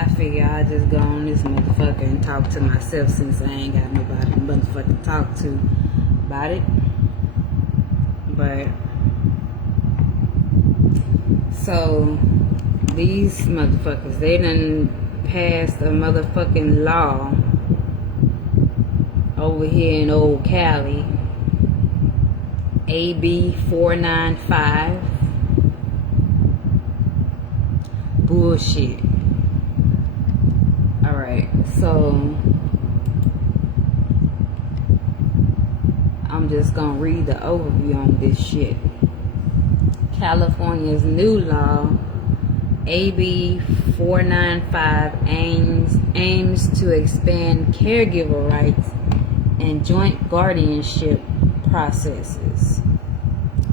I figure I just go on this motherfucker and talk to myself since I ain't got nobody to motherfucking talk to about it. But so these motherfuckers, they done passed a motherfucking law over here in old Cali, AB 495. Bullshit. Alright, so I'm just gonna read the overview on this shit. California's new law, AB 495, aims to expand caregiver rights and joint guardianship processes.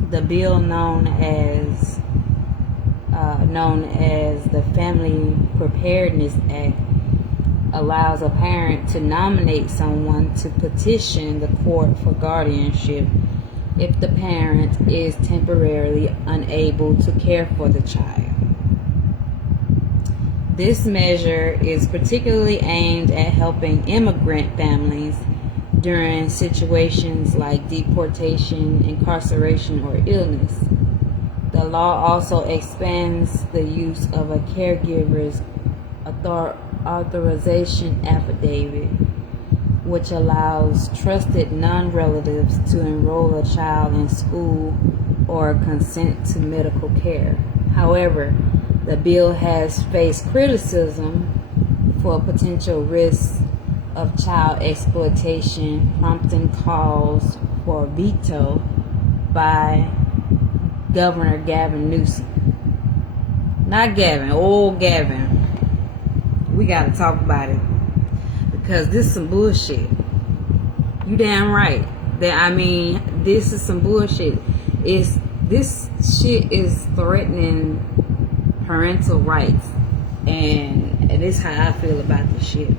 The bill, known as the Family Preparedness Act, allows a parent to nominate someone to petition the court for guardianship if the parent is temporarily unable to care for the child. This measure is particularly aimed at helping immigrant families during situations like deportation, incarceration, or illness. The law also expands the use of a caregiver's authorization affidavit, which allows trusted non-relatives to enroll a child in school or consent to medical care. However, the bill has faced criticism for potential risks of child exploitation, prompting calls for veto by Governor Gavin Newsom. Not Gavin, old Gavin. We gotta talk about it, because this is some bullshit. You damn right. This is some bullshit. This shit is threatening parental rights, and this is how I feel about this shit.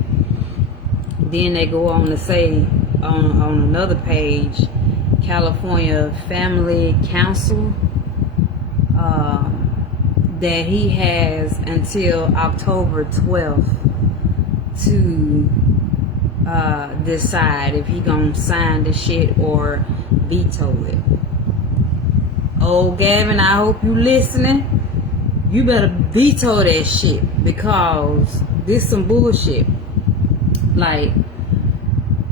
Then they go on to say on another page, California Family Council, that he has until October 12th to decide if he gonna sign the shit or veto it. Oh, Gavin, I hope you listening. You better veto that shit, because this some bullshit. Like,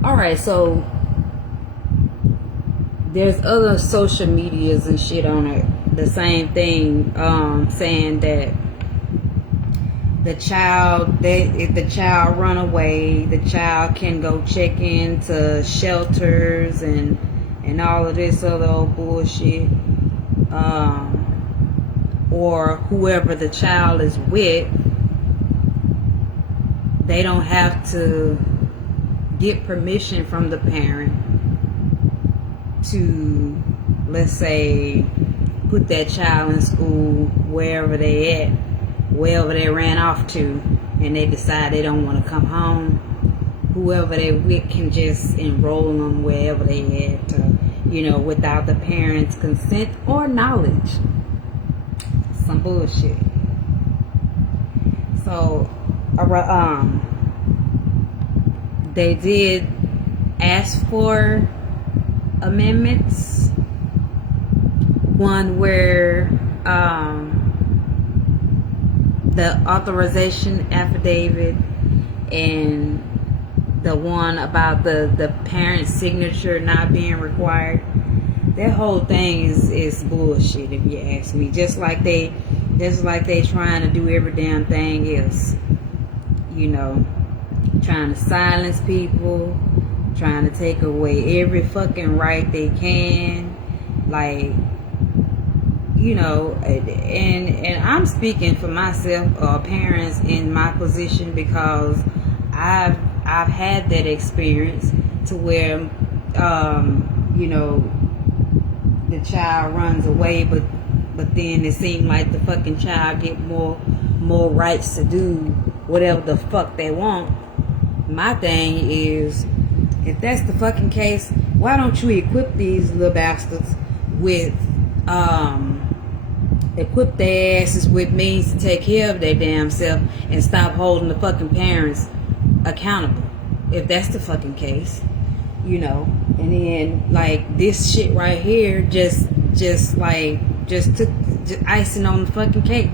alright, so there's other social medias and shit on it, the same thing, saying that if the child run away, the child can go check into shelters and all of this other old bullshit, or whoever the child is with, they don't have to get permission from the parent to, let's say, put that child in school wherever they at, wherever they ran off to, and they decide they don't want to come home. Whoever they with can just enroll them wherever they at, without the parents' consent or knowledge. Some bullshit. So, they did ask for amendments. One where the authorization affidavit, and the one about the parent's signature not being required. That whole thing is bullshit, if you ask me. Just like they trying to do every damn thing else. Trying to silence people, trying to take away every fucking right they can. Like, and I'm speaking for myself, parents in my position, because I've had that experience to where the child runs away, but then it seems like the fucking child get more rights to do whatever the fuck they want. My thing is, if that's the fucking case, why don't you equip these little bastards with equip their asses with means to take care of their damn self and stop holding the fucking parents accountable, if that's the fucking case, you know. And then like this shit right here just took icing on the fucking cake.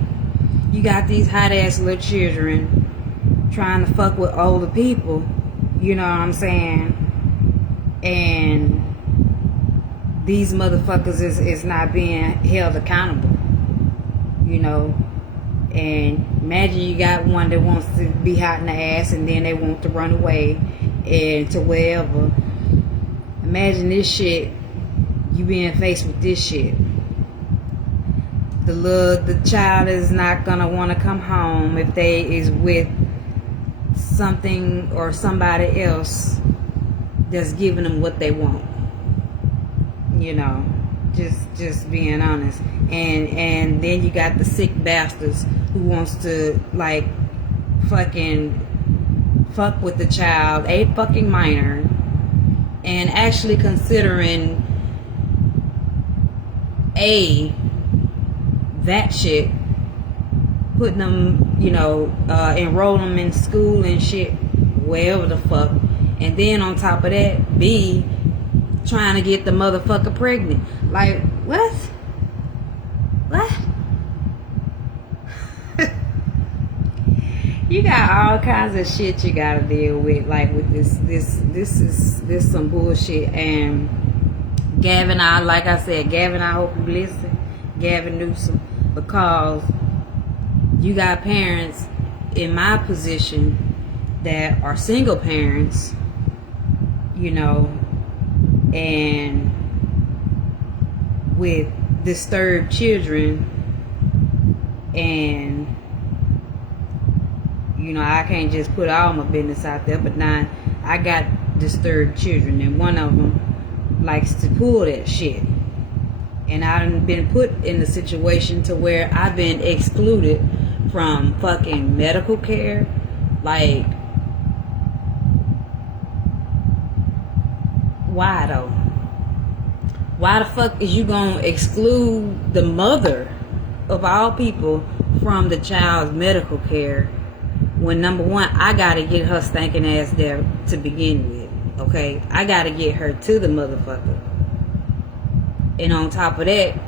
You got these hot ass little children trying to fuck with older people, you know what I'm saying, and these motherfuckers is not being held accountable, you know. And imagine you got one that wants to be hot in the ass and then they want to run away and to wherever. Imagine this shit, you being faced with this shit. The child is not gonna want to come home if they is with something or somebody else that's giving them what they want, you know. Just being honest. And then you got the sick bastards who wants to like fucking fuck with the child, a fucking minor, and actually considering that shit, putting them, you know, enroll them in school and shit, wherever the fuck, and then on top of that, B, trying to get the motherfucker pregnant. Like, what? You got all kinds of shit you gotta deal with, like with this is some bullshit. And Gavin, like I said, Gavin, I hope you listen, Gavin Newsom, because you got parents in my position that are single parents, you know, and with disturbed children, and you know, I can't just put all my business out there, but now I got disturbed children, and one of them likes to pull that shit. And I've been put in the situation to where I've been excluded from fucking medical care. Like, why though? Why the fuck is you gonna exclude the mother of all people from the child's medical care when, number one, I gotta get her stinking ass there to begin with, okay? I gotta get her to the motherfucker. And on top of that,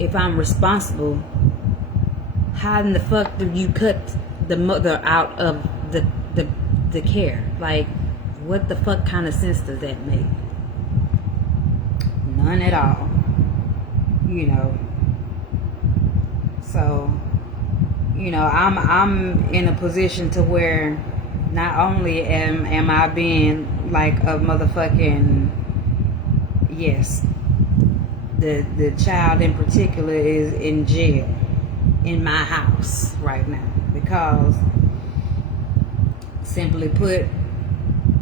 if I'm responsible, how in the fuck do you cut the mother out of the care? Like, what the fuck kind of sense does that make? None at all, you know. So, you know, I'm in a position to where not only am I being like a motherfucking, yes, the child in particular is in jail in my house right now, because simply put,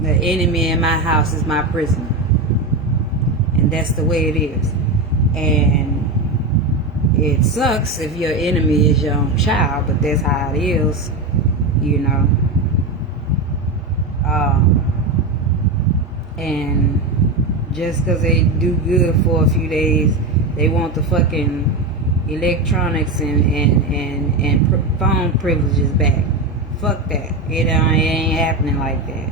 the enemy in my house is my prisoner, and that's the way it is. And it sucks if your enemy is your own child, but that's how it is, you know. And just because they do good for a few days, they want the fucking electronics and phone privileges back. Fuck that. It ain't happening like that.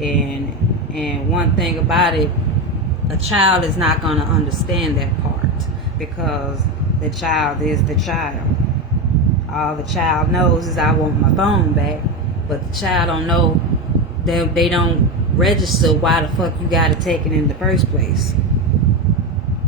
And one thing about it, a child is not going to understand that part, because the child is the child. All the child knows is I want my phone back, but the child don't know that they don't register why the fuck you got to take it in the first place.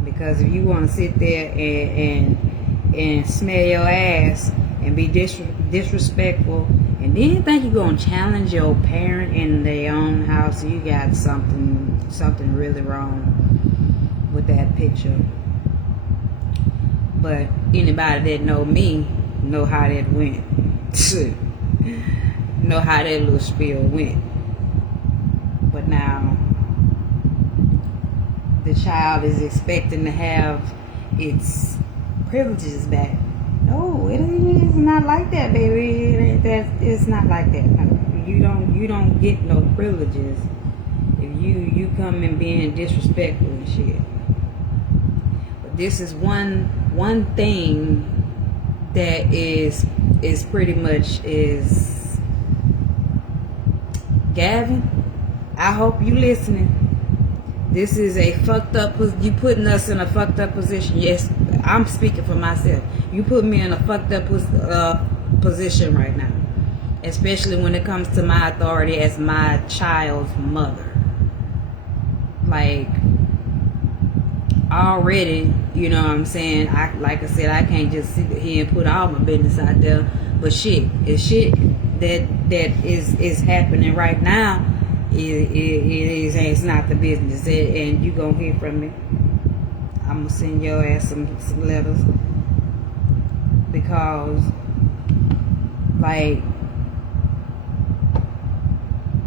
Because if you want to sit there and smell your ass and be disrespectful, and then think you're gonna challenge your parent in their own house, you got something really wrong with that picture. But anybody that know me know how that went. Know how that little spiel went. But now the child is expecting to have its privileges back. No, it is not like that, baby. It's not like that. No, you don't get no privileges if you come in being disrespectful and shit. But this is one one thing that is pretty much is, Gavin, I hope you listening. This is a fucked up, you putting us in a fucked up position. Yes, I'm speaking for myself. You put me in a fucked up position right now, especially when it comes to my authority as my child's mother. Like, already, you know what I'm saying, like I said, I can't just sit here and put all my business out there, but it's shit that is happening right now. It's not the business, and you gonna hear from me. I'm gonna send your ass some letters, because like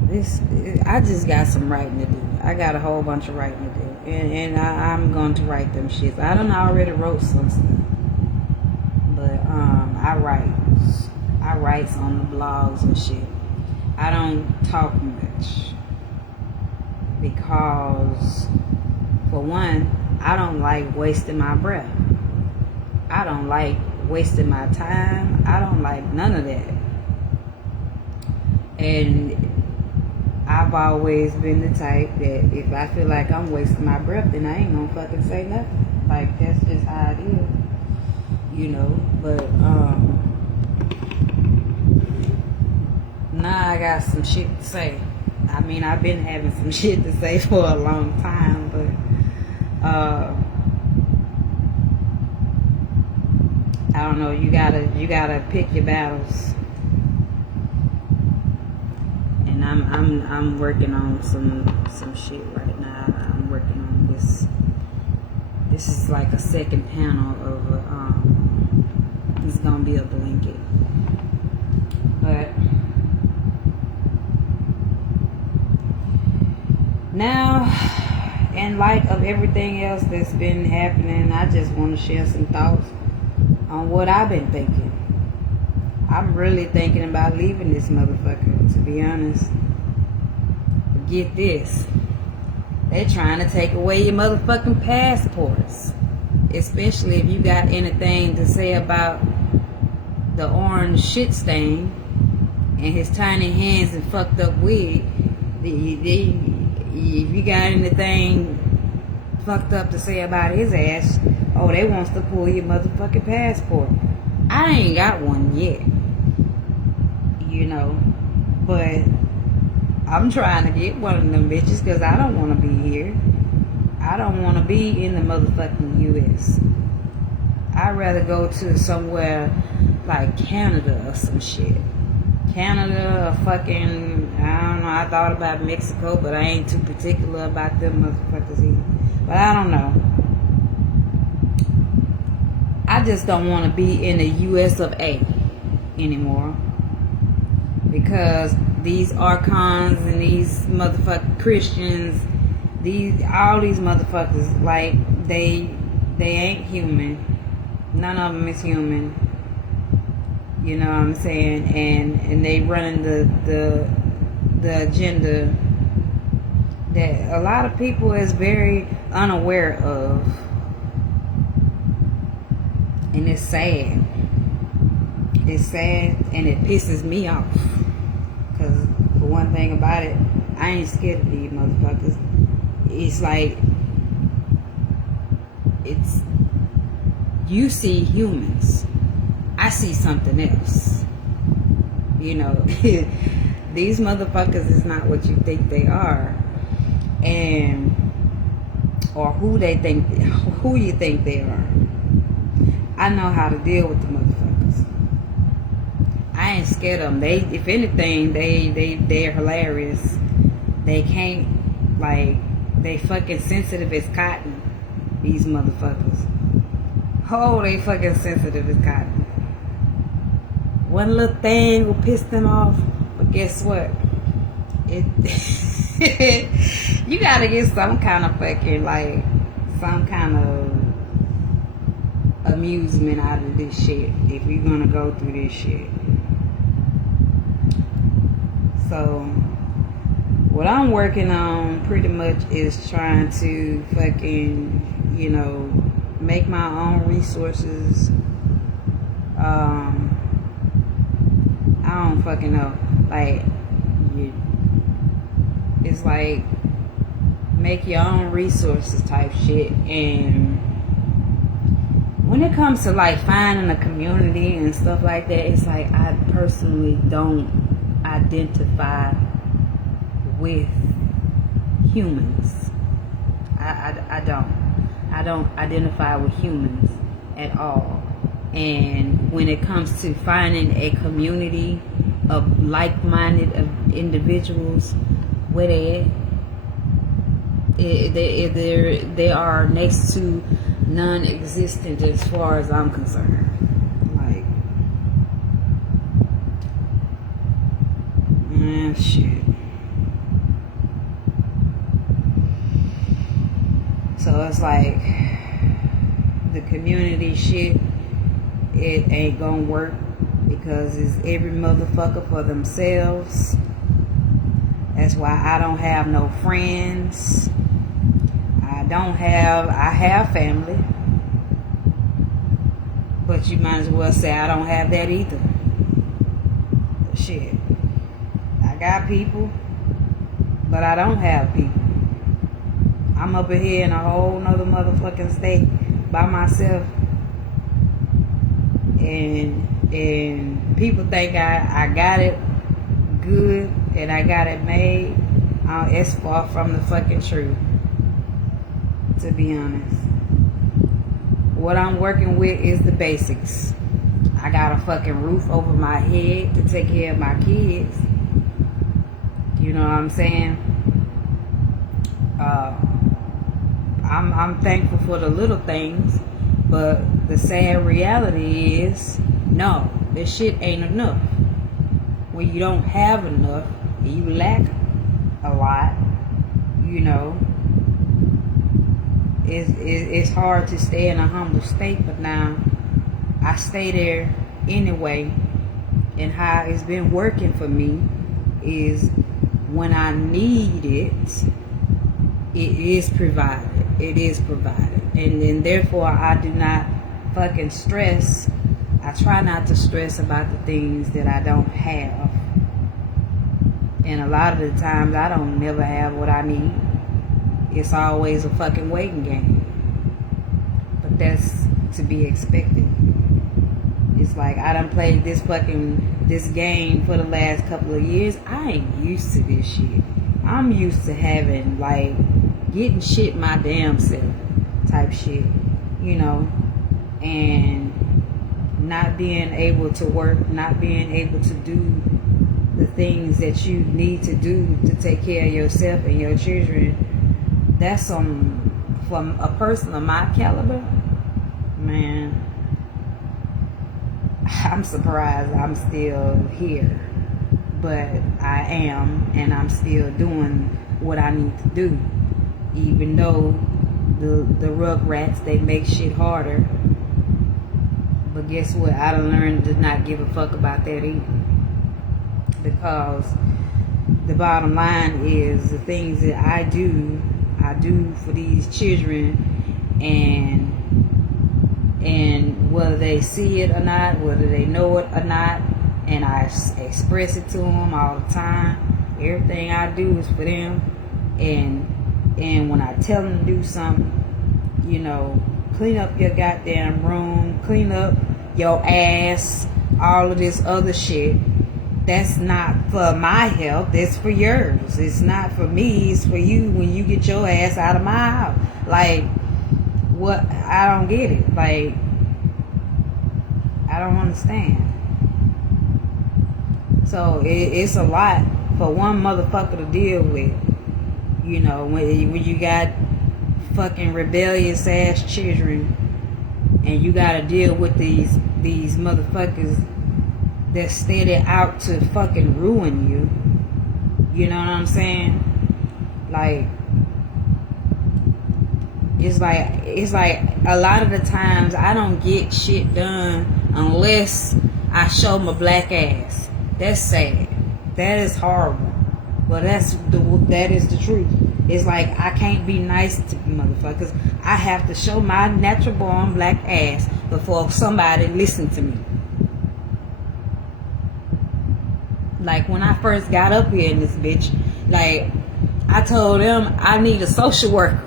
this, I just got some writing to do. I got a whole bunch of writing to do, and I'm going to write them shits. I done already wrote some stuff, but I write on the blogs and shit. I don't talk much because, for one, I don't like wasting my breath. I don't like wasting my time. I don't like none of that. And I've always been the type that if I feel like I'm wasting my breath, then I ain't gonna fucking say nothing. Like, that's just how it is, you know. But now I got some shit to say. I mean, I've been having some shit to say for a long time, but I don't know. You gotta pick your battles. And I'm working on some shit right now. I'm working on this. This is like a second panel of it's gonna be a blanket. But now, in light of everything else that's been happening, I just want to share some thoughts on what I've been thinking. I'm really thinking about leaving this motherfucker, to be honest. Get this. They trying to take away your motherfucking passports. Especially if you got anything to say about the orange shit stain and his tiny hands and fucked up wig. If you got anything fucked up to say about his ass, oh, they wants to pull your motherfucking passport. I ain't got one yet, you know, but I'm trying to get one of them bitches because I don't want to be here. I don't want to be in the motherfucking U.S. I'd rather go to somewhere like Canada or some shit. Canada or fucking, I don't know, I thought about Mexico, but I ain't too particular about them motherfuckers either. But I don't know. I just don't want to be in the US of A anymore. Because these archons and these motherfucking Christians, all these motherfuckers, like, they ain't human. None of them is human. You know what I'm saying? And they running the agenda that a lot of people is very unaware of. And it's sad. It's sad, and it pisses me off. Because for one thing about it, I ain't scared of these motherfuckers. It's like, you see humans. I see something else. You know, these motherfuckers is not what you think they are. Or who you think they are. I know how to deal with the motherfuckers. I ain't scared of them. If anything, they're hilarious. They can't, like, they fucking sensitive as cotton. These motherfuckers. Oh, they fucking sensitive as cotton. One little thing will piss them off, but guess what? You gotta get some kind of fucking, like, some kind of amusement out of this shit if you're gonna go through this shit. So what I'm working on pretty much is trying to fucking, you know, make my own resources. I don't fucking know. Like, it's like make your own resources type shit. And when it comes to like finding a community and stuff like that, it's like I personally don't identify with humans. I don't identify with humans at all. And when it comes to finding a community of like-minded individuals, where they are next to non-existent as far as I'm concerned. Like, shit. So it's like the community shit, it ain't gonna work because it's every motherfucker for themselves. That's why I don't have no friends. I have family, but you might as well say I don't have that either. Shit, I got people, but I don't have people. I'm up here in a whole nother motherfucking state by myself, and people think I got it good and I got it made. It's far from the fucking truth, to be honest. What I'm working with is the basics. I got a fucking roof over my head to take care of my kids. You know what I'm saying? I'm thankful for the little things, but the sad reality is, no, this shit ain't enough. When you don't have enough, you lack a lot, you know, it's hard to stay in a humble state. But now I stay there anyway, and how it's been working for me is when I need it, it is provided. It is provided, and therefore I do not fucking stress. I try not to stress about the things that I don't have. And a lot of the times I don't never have what I need. It's always a fucking waiting game. But that's to be expected. It's like I done played this game for the last couple of years. I ain't used to this shit. I'm used to having like getting shit my damn self type shit, you know, and not being able to work, not being able to do the things that you need to do to take care of yourself and your children. That's from a person of my caliber, man. I'm surprised I'm still here, but I am, and I'm still doing what I need to do, even though the rugrats, they make shit harder. But guess what? I done learned to not give a fuck about that either. Because the bottom line is the things that I do for these children, and whether they see it or not, whether they know it or not, and I express it to them all the time. Everything I do is for them, and when I tell them to do something, you know, clean up your goddamn room, clean up your ass, all of this other shit. That's not for my help, that's for yours. It's not for me, it's for you when you get your ass out of my house. Like, what? I don't get it. Like, I don't understand. So, it's a lot for one motherfucker to deal with. You know, when you got fucking rebellious ass children, and you gotta deal with these motherfuckers that's steady out to fucking ruin you. You know what I'm saying? Like, it's like a lot of the times I don't get shit done unless I show my black ass. That's sad. That is horrible. But that is the truth. It's like I can't be nice to motherfuckers. I have to show my natural born black ass before somebody listen to me. Like when I first got up here in this bitch, like I told them I need a social worker.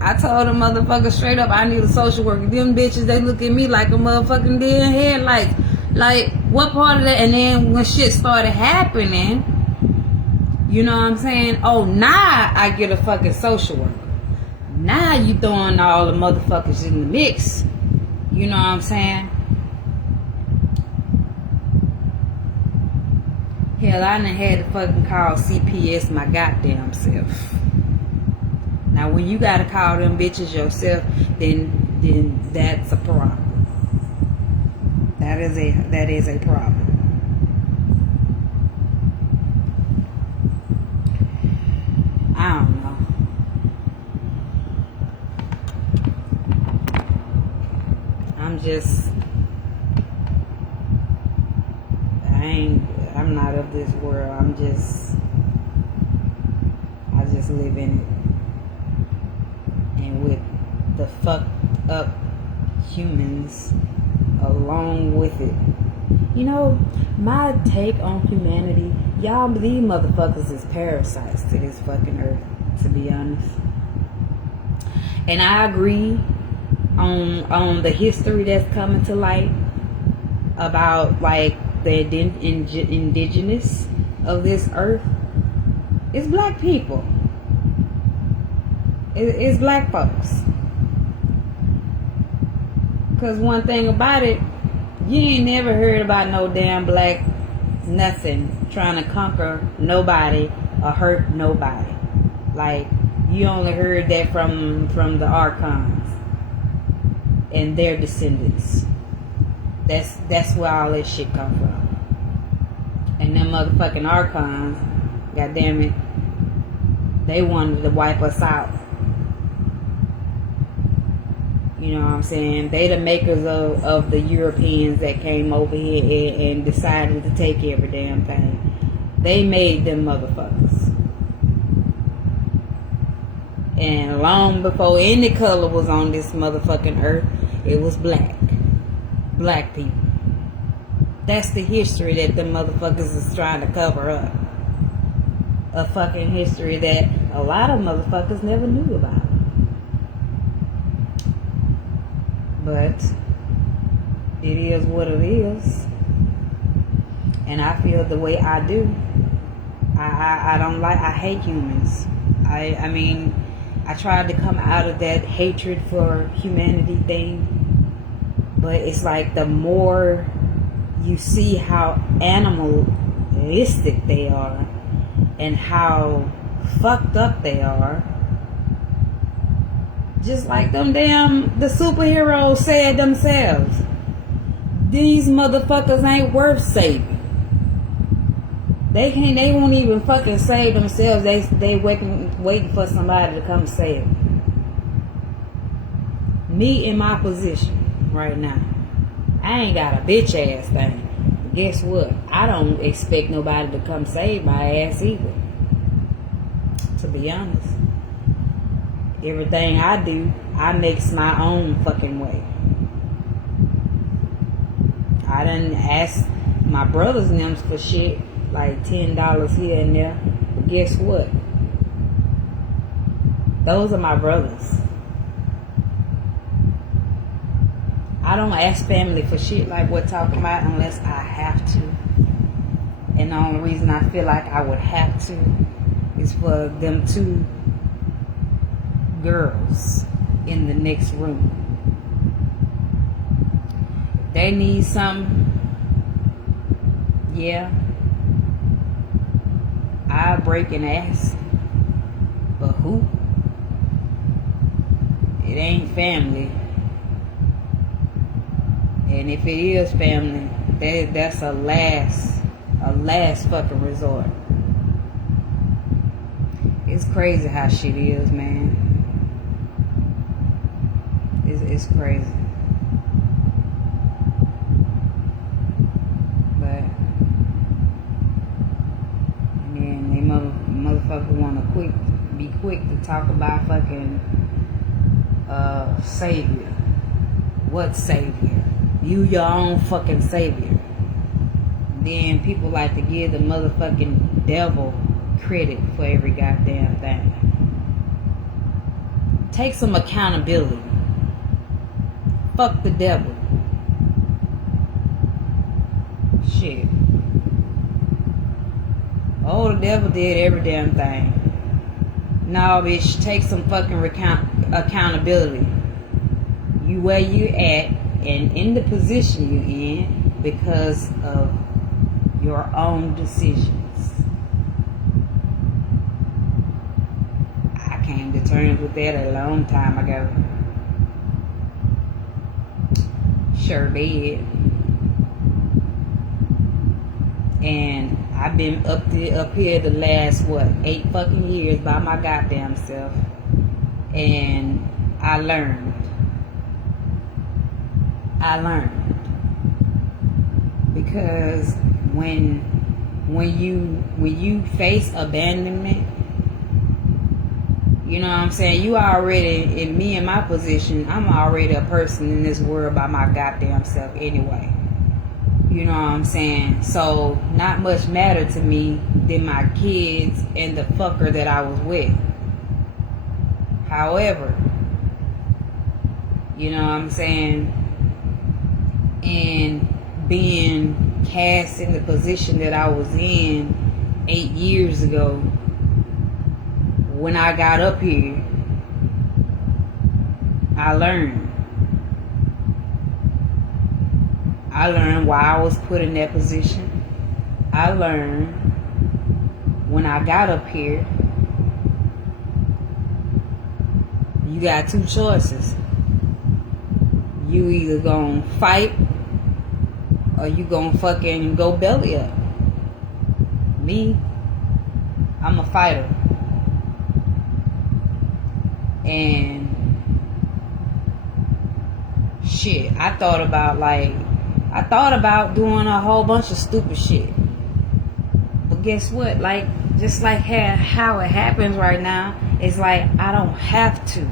I told them motherfuckers straight up I need a social worker. Them bitches, they look at me like a motherfucking dead head. Like what part of that? And then when shit started happening, you know what I'm saying? Oh, now I get a fucking social worker. Now you throwing all the motherfuckers in the mix. You know what I'm saying? Hell, I done had to fucking call CPS my goddamn self. Now, when you gotta call them bitches yourself, then that's a problem. That is a problem. I don't know. I'm not of this world. I just live in it. And with the fucked up humans along with it. You know, my take on humanity, y'all, these motherfuckers is parasites to this fucking earth, to be honest. And I agree on the history that's coming to light about like the indigenous of this earth. It's black people. It's black folks. Because one thing about it, you ain't never heard about no damn black nothing trying to conquer nobody or hurt nobody. Like, you only heard that from the Archons and their descendants. That's where all this shit come from. And them motherfucking Archons, goddamn it, they wanted to wipe us out. You know what I'm saying? They the makers of the Europeans that came over here and decided to take every damn thing. They made them motherfuckers. And long before any color was on this motherfucking earth, it was black. Black people. That's the history that the motherfuckers is trying to cover up. A fucking history that a lot of motherfuckers never knew about. But it is what it is. And I feel the way I do. I don't like, I hate humans. I mean, I tried to come out of that hatred for humanity thing. But it's like the more you see how animalistic they are and how fucked up they are, just like the superheroes said themselves, these motherfuckers ain't worth saving. They won't even fucking save themselves. They waiting for somebody to come save them. Me in my position right now, I ain't got a bitch ass thing. But guess what? I don't expect nobody to come save my ass either. To be honest. Everything I do, I makes my own fucking way. I done asked my brothers and them for shit, like $10 here and there. But guess what? Those are my brothers. I don't ask family for shit like we're talking about unless I have to. And the only reason I feel like I would have to is for them two girls in the next room. If they need something, yeah, I'll break and ask. But who? It ain't family. And if it is family, that's a last fucking resort. It's crazy how shit is, man. It's crazy. But then they motherfucker wanna be quick to talk about fucking savior. What savior? You your own fucking savior. Then people like to give the motherfucking devil credit for every goddamn thing. Take some accountability. Fuck the devil. Shit. Oh, the devil did every damn thing. No, bitch, take some fucking accountability. You where you at and in the position you in because of your own decisions. I came to terms with that a long time ago. Sure did. And I've been up here the last 8 fucking years by my goddamn self, and I learned. Because when you face abandonment, you know what I'm saying, you already, in me in my position, I'm already a person in this world by my goddamn self anyway. You know what I'm saying? So not much matter to me than my kids and the fucker that I was with. However, you know what I'm saying? And being cast in the position that I was in 8 years ago, when I got up here, I learned why I was put in that position. I learned when I got up here, you got 2 choices. You either gonna fight or you gonna fucking go belly up. Me, I'm a fighter. And shit, I thought about doing a whole bunch of stupid shit. But guess what? Like, just like how it happens right now, it's like I don't have to.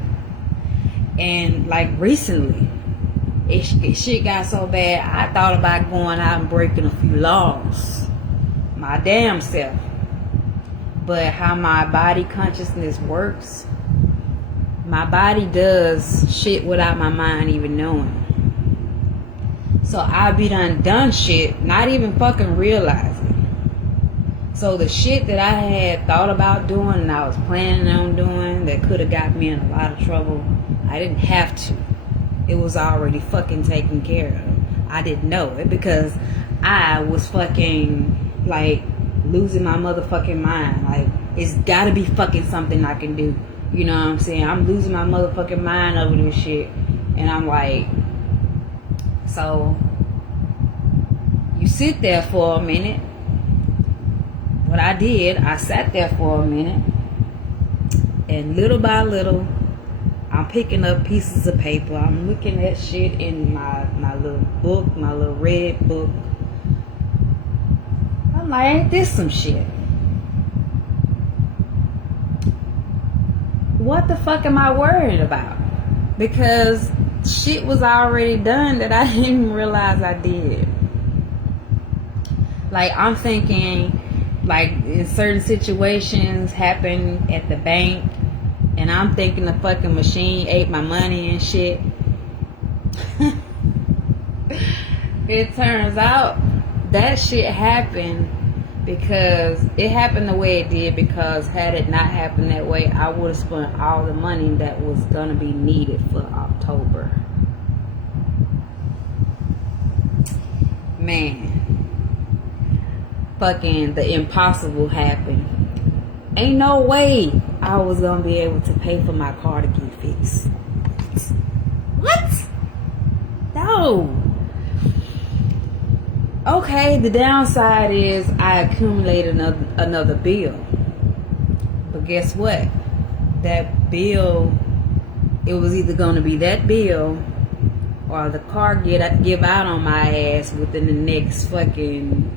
And like recently, shit got so bad, I thought about going out and breaking a few laws. My damn self. But how my body consciousness works, my body does shit without my mind even knowing. So I be done shit, not even fucking realizing. So the shit that I had thought about doing and I was planning on doing that could have got me in a lot of trouble, I didn't have to. It was already fucking taken care of. I didn't know it because I was fucking like losing my motherfucking mind. Like, it's gotta be fucking something I can do. You know what I'm saying? I'm losing my motherfucking mind over this shit. And I'm like, so you sit there for a minute. What I did, I sat there for a minute, and little by little, I'm picking up pieces of paper. I'm looking at shit in my little book, my little red book. I'm like, ain't this some shit? What the fuck am I worried about? Because shit was already done that I didn't even realize I did. Like, I'm thinking, like, in certain situations happen at the bank, and I'm thinking the fucking machine ate my money and shit. It turns out that shit happened because it happened the way it did, because had it not happened that way, I would have spent all the money that was gonna be needed for October. Man, fucking the impossible happened. Ain't no way I was gonna be able to pay for my car to get fixed. What? No. Okay, the downside is I accumulated another bill. But guess what? That bill, it was either going to be that bill or the car give out on my ass within the next fucking,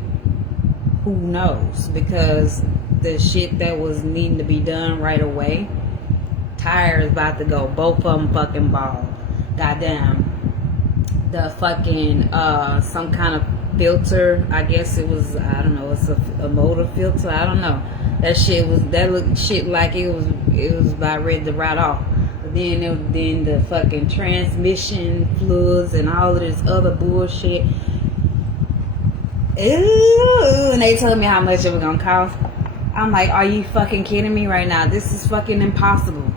who knows? Because the shit that was needing to be done right away, tires about to go. Both of them fucking bald. Goddamn. The fucking, some kind of filter. I guess it was, I don't know, it's a motor filter. I don't know. That looked shit like it was about ready to rot off. But then the fucking transmission fluids and all of this other bullshit. Ew, and they told me how much it was gonna cost. I'm like, are you fucking kidding me right now? This is fucking impossible.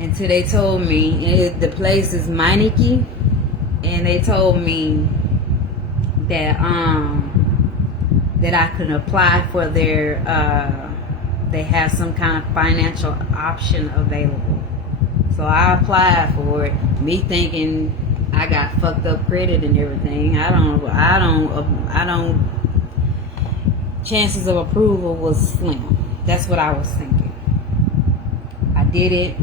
Until they told me the place is Meineke, and they told me that that I could apply for their they have some kind of financial option available. So I applied for it, me thinking I got fucked up credit and everything. I don't chances of approval was slim. That's what I was thinking. I did it.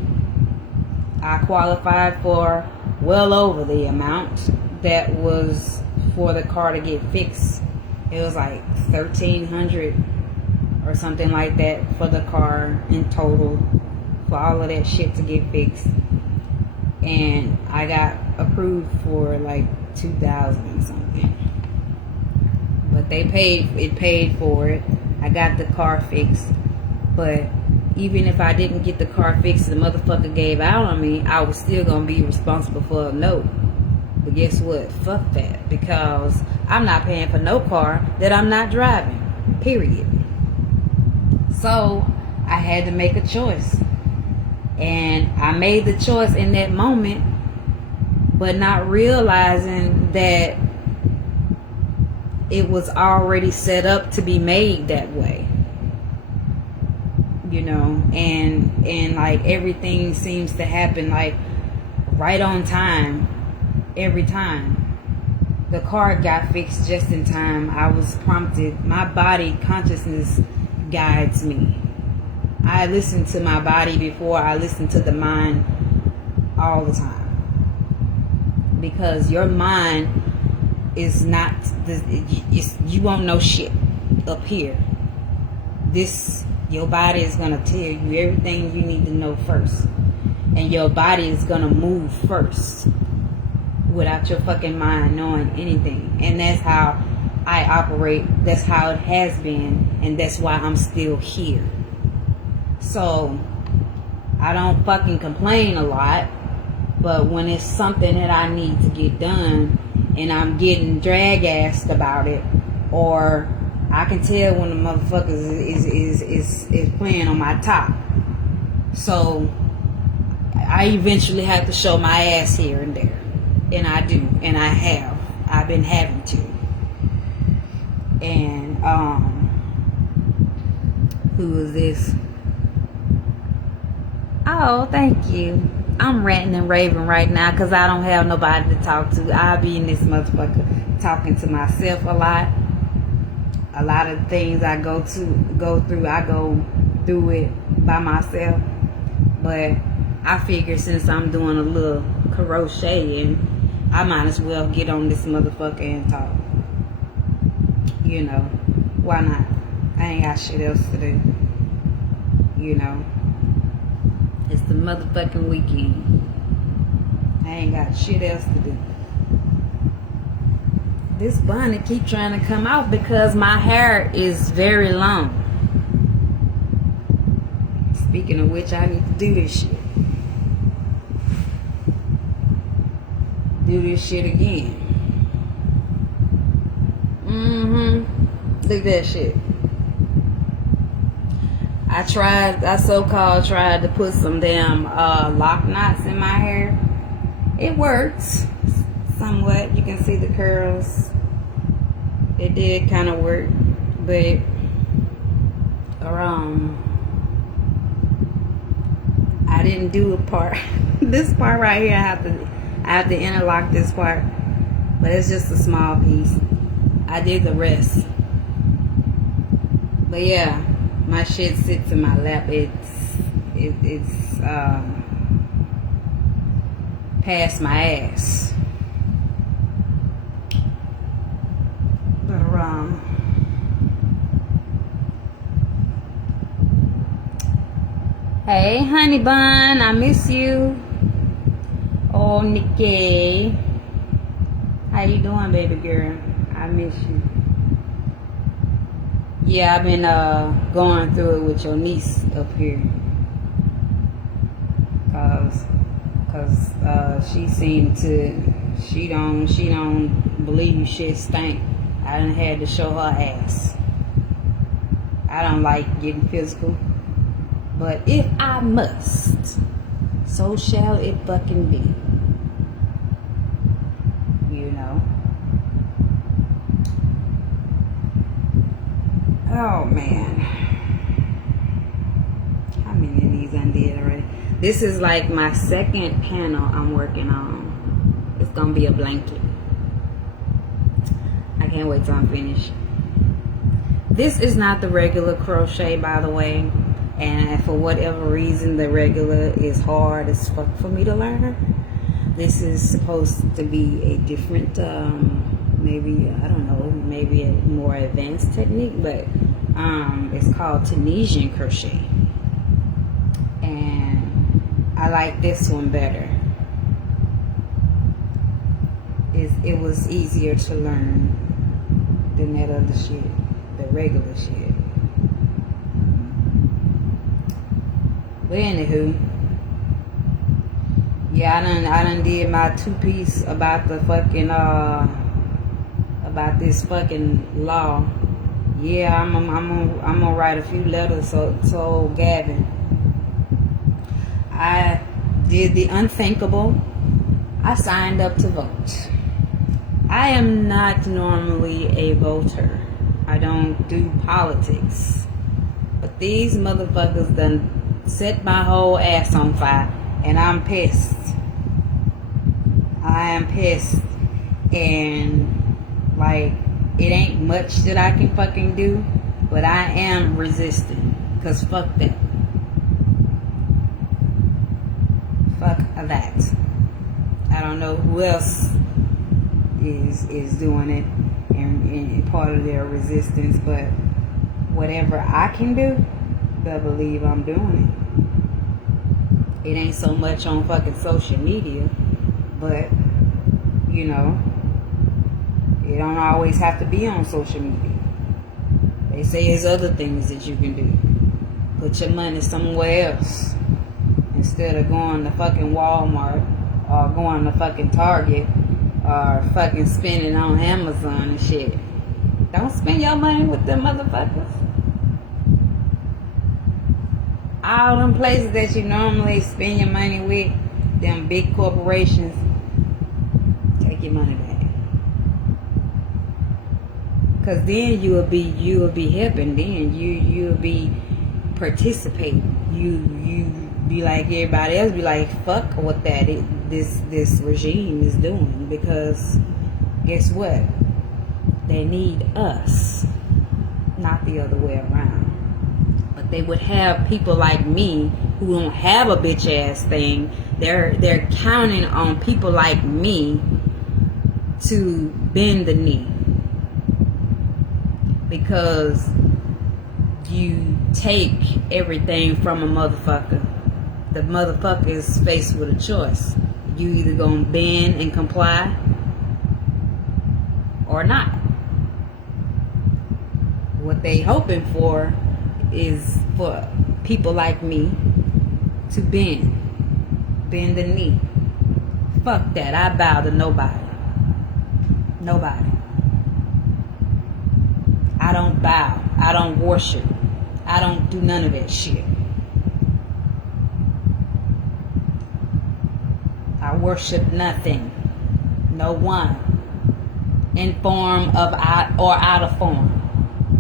I qualified for well over the amount that was for the car to get fixed. It was like $1,300 or something like that for the car in total, for all of that shit to get fixed. And I got approved for like $2,000 something. But they paid for it. I got the car fixed. But even if I didn't get the car fixed, the motherfucker gave out on me, I was still gonna be responsible for a note. But guess what? Fuck that. Because I'm not paying for no car that I'm not driving. Period. So I had to make a choice. And I made the choice in that moment, but not realizing that it was already set up to be made that way. You know, and like everything seems to happen like right on time every time. The car got fixed just in time. I was prompted. My body consciousness guides me. I listen to my body before I listen to the mind all the time. Because your mind is not, you won't know shit up here. Your body is going to tell you everything you need to know first. And your body is going to move first without your fucking mind knowing anything. And that's how I operate. That's how it has been. And that's why I'm still here. So I don't fucking complain a lot. But when it's something that I need to get done and I'm getting drag-assed about it, or I can tell when the motherfuckers is playing on my top. So I eventually have to show my ass here and there. And I do. And I have. I've been having to. And who is this? Oh, thank you. I'm ranting and raving right now because I don't have nobody to talk to. I'll be in this motherfucker talking to myself a lot. A lot of things I go through it by myself. But I figure since I'm doing a little crocheting, I might as well get on this motherfucker and talk. You know, why not? I ain't got shit else to do. You know, it's the motherfucking weekend. I ain't got shit else to do. This bonnet keep trying to come out because my hair is very long. Speaking of which, I need to do this shit. Do this shit again. Look at that shit. I so-called tried to put some damn lock knots in my hair. It works somewhat. You can see the curls. It did kind of work, but I didn't do a part. This part right here, I have to interlock this part, but it's just a small piece. I did the rest. But yeah, my shit sits in my lap. It's past my ass. But Hey, honey bun, I miss you. Oh, Nikki. How you doing, baby girl? I miss you. Yeah, I've been going through it with your niece up here. Cause she seemed to, she don't believe shit stink. I done had to show her ass. I don't like getting physical, but if I must, so shall it fucking be. You know. Oh man, how many of these I did already? This is like my second panel I'm working on. It's gonna be a blanket. I can't wait till I'm finished. This is not the regular crochet, by the way, and for whatever reason the regular is hard as fuck for me to learn. This is supposed to be a different maybe, I don't know, maybe a more advanced technique, but it's called Tunisian crochet, and I like this one better. It was easier to learn than that other shit, the regular shit. But anywho, yeah, I done did my 2-piece about the fucking about this fucking law. Yeah, I'm gonna write a few letters to Gavin. I did the unthinkable. I signed up to vote. I am not normally a voter. I don't do politics. But these motherfuckers done set my whole ass on fire, and I'm pissed. I am pissed, and like, it ain't much that I can fucking do, but I am resisting, cause fuck that. Fuck that. I don't know who else is doing it and part of their resistance, but whatever I can do, better believe I'm doing it. It ain't so much on fucking social media, but you know, it don't always have to be on social media. They say there's other things that you can do. Put your money somewhere else instead of going to fucking Walmart or going to fucking Target or fucking spending on Amazon and shit. Don't spend your money with them motherfuckers. All them places that you normally spend your money with, them big corporations, take your money back. Cause then you will be helping. Then you will be participating. You be like everybody else. Be like, fuck what this regime is doing. Because guess what? They need us, not the other way around. But they would have people like me who don't have a bitch ass thing. They're counting on people like me to bend the knee. Because you take everything from a motherfucker. The motherfucker is faced with a choice. You either gonna bend and comply or not. What they hoping for is for people like me to bend the knee. Fuck that. I bow to nobody. Nobody. I don't bow. I don't worship. I don't do none of that shit. I worship nothing. No one. In form of or out of form.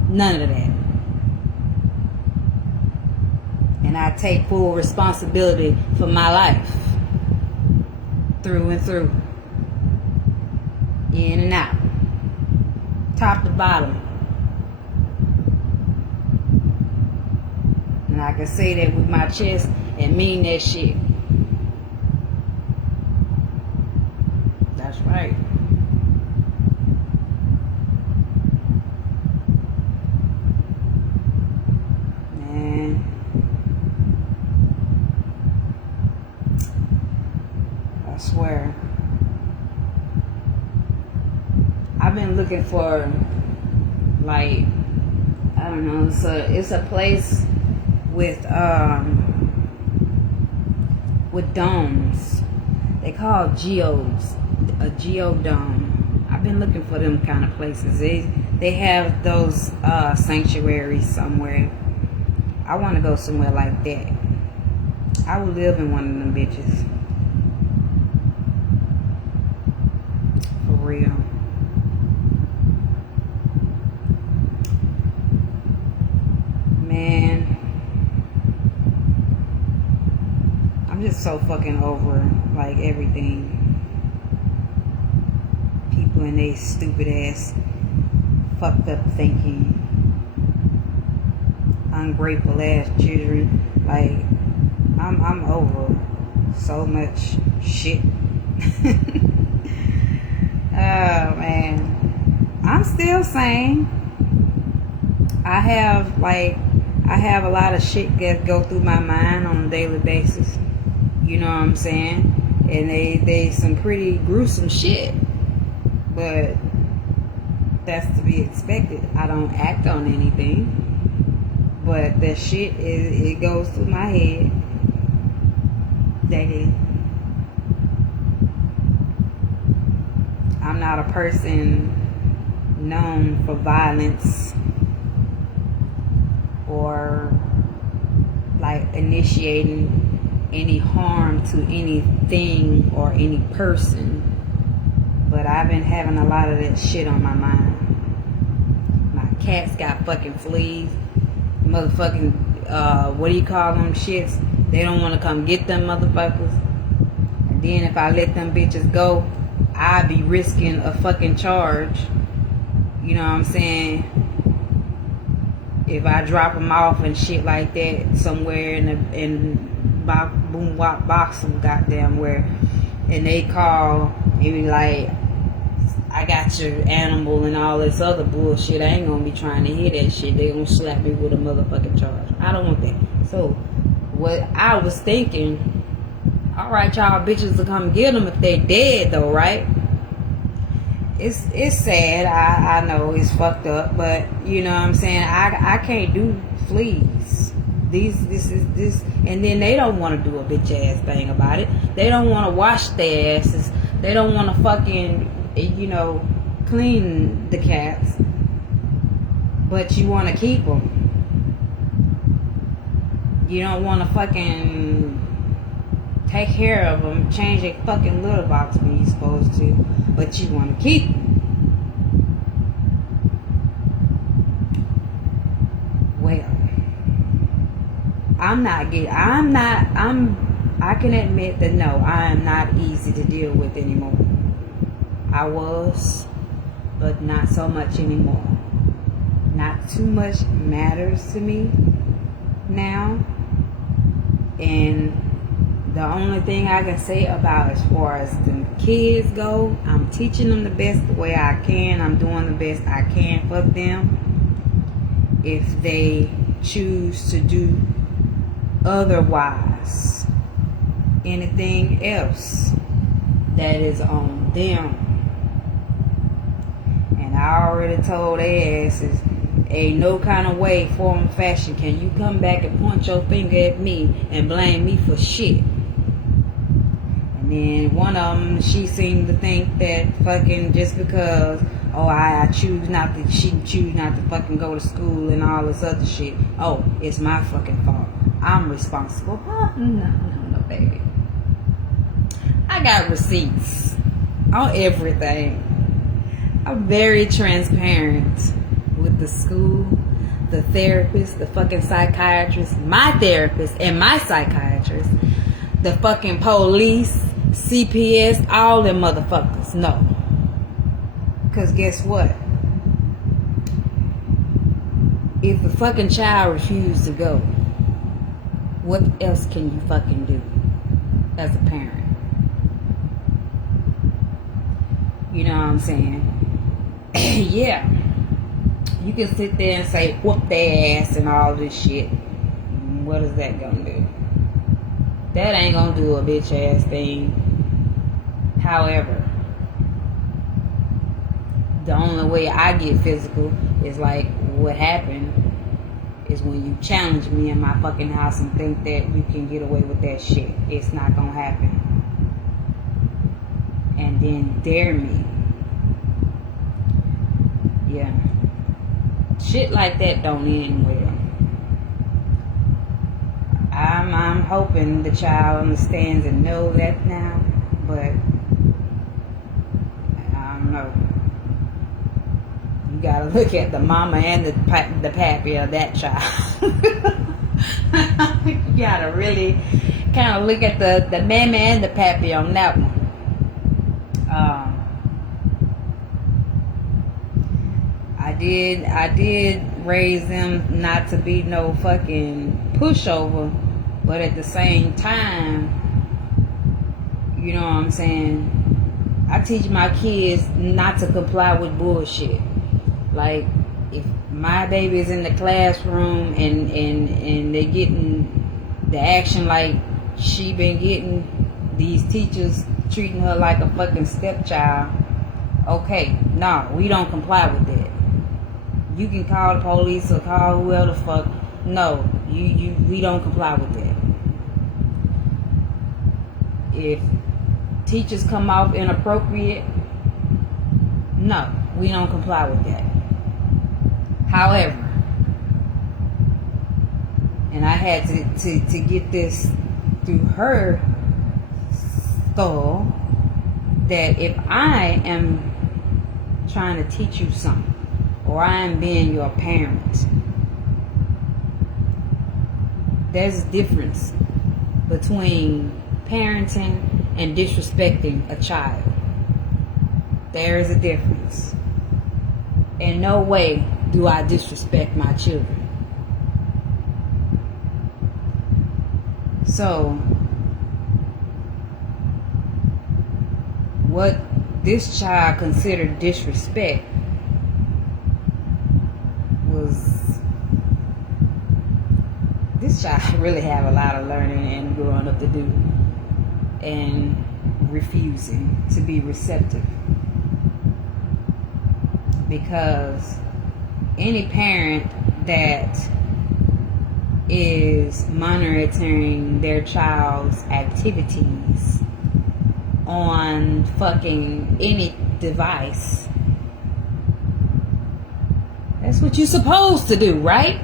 None of that. And I take full responsibility for my life. Through and through. In and out. Top to bottom. And I can say that with my chest and mean that shit. That's right. Man. looking for, like, I don't know, it's a place with domes. They call geodes, a geodome. I've been looking for them kind of places. They have those sanctuaries somewhere. I want to go somewhere like that. I would live in one of them bitches. For real. Man, I'm just so fucking over, like, everything. People and they stupid ass, fucked up thinking, ungrateful ass children. Like, I'm over so much shit. Oh man, I'm still sane. I have a lot of shit that go through my mind on a daily basis. You know what I'm saying? And they some pretty gruesome shit. But that's to be expected. I don't act on anything. But that shit, it goes through my head daily. I'm not a person known for violence or like initiating any harm to anything or any person. But I've been having a lot of that shit on my mind. My cats got fucking fleas. Motherfucking, what do you call them shits? They don't want to come get them motherfuckers. And then if I let them bitches go, I'd be risking a fucking charge. You know what I'm saying? If I drop them off and shit like that somewhere in boom wop box some goddamn where, and they call and be like, I got your animal and all this other bullshit. I ain't gonna be trying to hear that shit. They gonna slap me with a motherfucking charge. I don't want that. So what I was thinking, all right, y'all bitches will come get them if they dead though, right? It's sad. I know it's fucked up, but you know what I'm saying. I can't do fleas. This, and then they don't want to do a bitch ass thing about it. They don't want to wash their asses. They don't want to fucking, you know, clean the cats. But you want to keep them. You don't want to fucking take care of them, change their fucking litter box when you're supposed to, but you want to keep them. Well, I can admit that no, I am not easy to deal with anymore. I was, but not so much anymore. Not too much matters to me now. And the only thing I can say about as far as the kids go, I'm teaching them the best way I can. I'm doing the best I can for them. If they choose to do otherwise, anything else, that is on them. And I already told their asses, ain't no kind of way, form, or fashion can you come back and point your finger at me and blame me for shit. And then one of them, she seemed to think that fucking just because, oh, she choose not to fucking go to school and all this other shit. Oh, it's my fucking fault. I'm responsible. Huh? No, baby. I got receipts on everything. I'm very transparent with the school, the therapist, the fucking psychiatrist, my therapist and my psychiatrist, the fucking police, CPS, all them motherfuckers. No. Because guess what? If the fucking child refuses to go, what else can you fucking do as a parent? You know what I'm saying? Yeah. You can sit there and say, whoop their ass and all this shit. What is that gonna do? That ain't gonna do a bitch ass thing. However, The only way I get physical is like what happened is when you challenge me in my fucking house and think that you can get away with that shit. It's not gonna happen. And then dare me. Yeah. Shit like that don't end well. I'm hoping the child understands and knows that now, but I don't know. You gotta look at the mama and the pappy of that child. You gotta really kind of look at the mammy and the pappy on that one. I did raise them not to be no fucking pushover, but at the same time, you know what I'm saying, I teach my kids not to comply with bullshit. Like, if my baby is in the classroom and they getting the action like she been getting, these teachers treating her like a fucking stepchild, okay, no, we don't comply with that. You can call the police or call whoever the fuck. No, we don't comply with that. If teachers come off inappropriate, no, we don't comply with that. However, and I had to get this through her skull, that if I am trying to teach you something, or I am being your parent, there's a difference between parenting and disrespecting a child. There is a difference. In no way do I disrespect my children. So, what this child considered disrespect was, this child really have a lot of learning and growing up to do, and refusing to be receptive. Because any parent that is monitoring their child's activities on fucking any device, that's what you're supposed to do, right?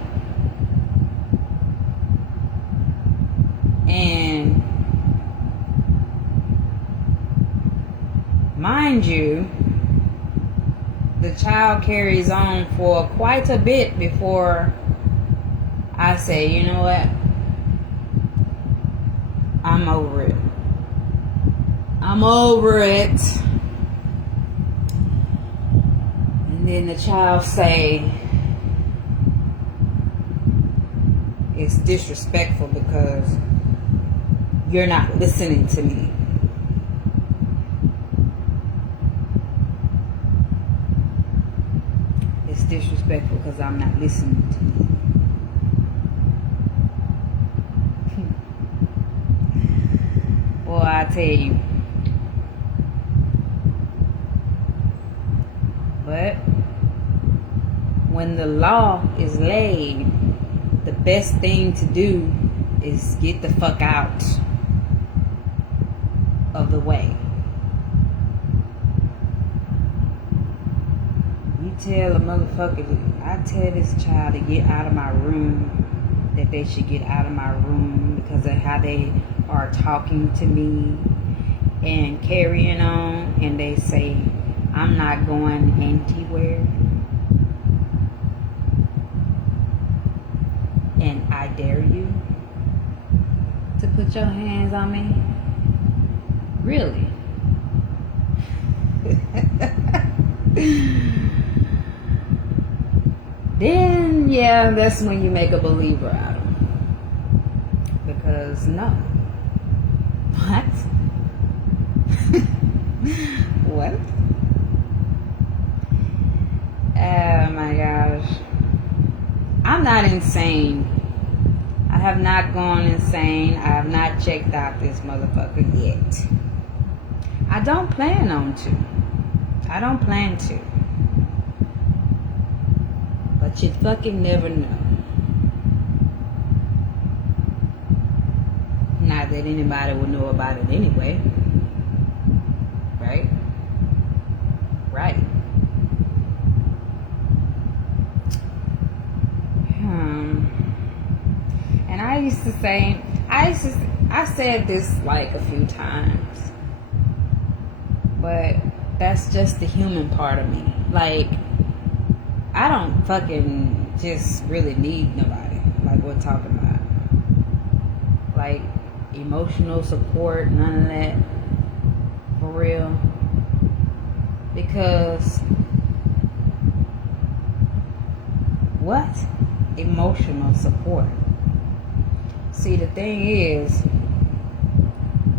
And mind you, the child carries on for quite a bit before I say, you know what, I'm over it. I'm over it. And then the child say, it's disrespectful because you're not listening to me. It's disrespectful because I'm not listening to you. Boy, I tell you. But when the law is laid, the best thing to do is get the fuck out of the way. You tell a motherfucker, I tell this child to get out of my room, that they should get out of my room because of how they are talking to me and carrying on, and they say, I'm not going anywhere. And I dare you to put your hands on me? Really? Then, yeah, that's when you make a believer out of them. Because, no. What? What? Oh my gosh. I'm not insane. I have not gone insane. I have not checked out this motherfucker yet. I don't plan on to. I don't plan to. But you fucking never know. Not that anybody would know about it anyway. Right? Right. And I said this like a few times, but that's just the human part of me. Like, I don't fucking just really need nobody, like we're talking about. Like, emotional support, none of that. For real. Because what? Emotional support. See, the thing is,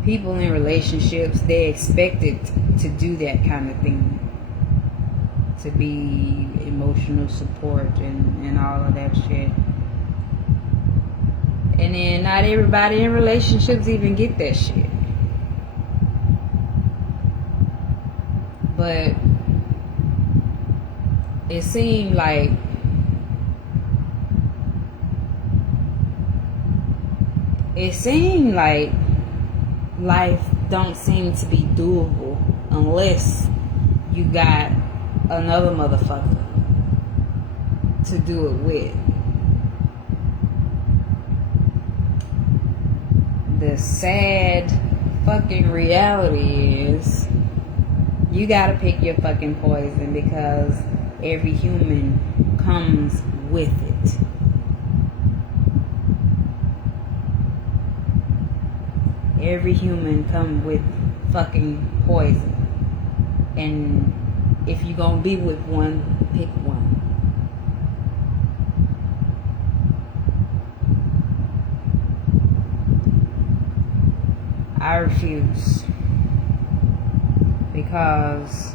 people in relationships, they expected to do that kind of thing. To be emotional support and all of that shit. And then not everybody in relationships even get that shit. But it seemed like life don't seem to be doable unless you got another motherfucker to do it with. The sad fucking reality is you gotta pick your fucking poison, because every human comes with it. Every human comes with fucking poison. And if you're gonna be with one, pick one. I refuse. Because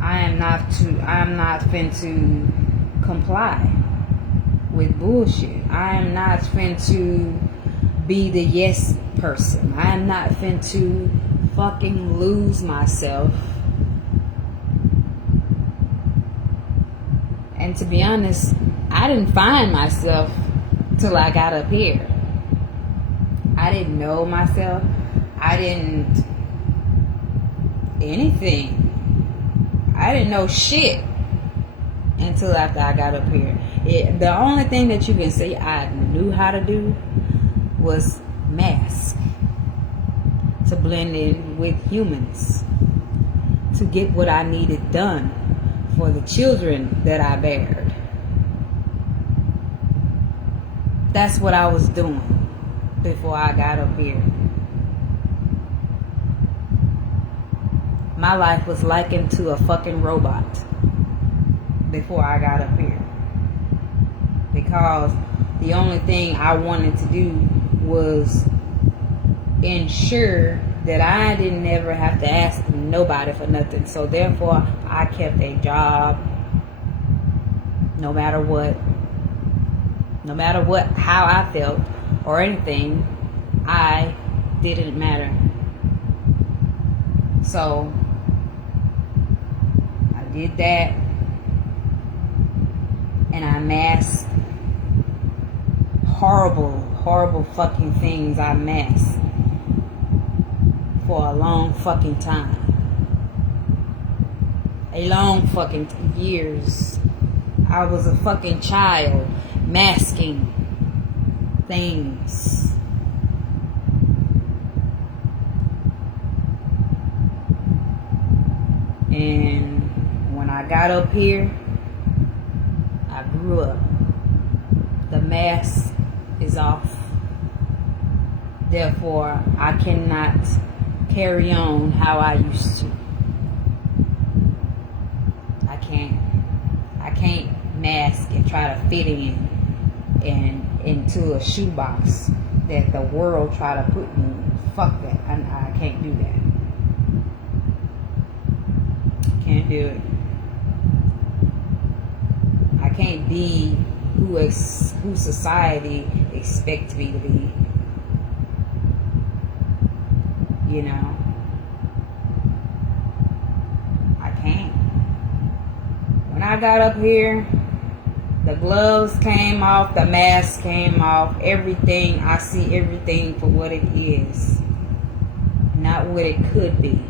I am not finna comply with bullshit. I am not finna be the yes person. I am not finna fucking lose myself. And to be honest, I didn't find myself till I got up here. I didn't know myself. I didn't anything. I didn't know shit until after I got up here. The only thing that you can say I knew how to do was mask, to blend in with humans, to get what I needed done for the children that I bared. That's what I was doing before I got up here. My life was likened to a fucking robot before I got up here. Because the only thing I wanted to do was ensure that I didn't ever have to ask nobody for nothing. So therefore, I kept a job no matter what. No matter what, how I felt or anything, I didn't matter. So I did that, and I masked horrible fucking things. I masked for a long fucking time. A long fucking years. I was a fucking child masking things. And when I got up here, I grew up. The mask is off. Therefore, I cannot carry on how I used to. I can't mask and try to fit in and into a shoebox that the world try to put me in. Fuck that. I can't do that. Can't do it. I can't be who society expects me to be. You know, I can't. When I got up here, the gloves came off, the mask came off, everything. I see everything for what it is, not what it could be.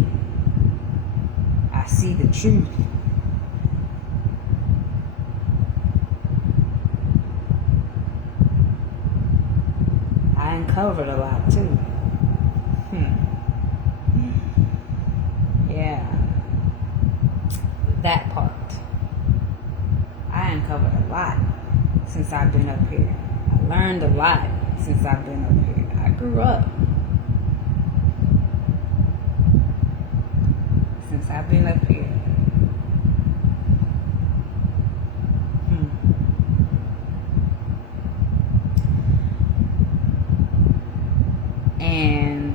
I see the truth. I uncovered a lot too. Yeah, that part. I uncovered a lot since I've been up here. I learned a lot since I've been up here. I grew up since I've been up here. And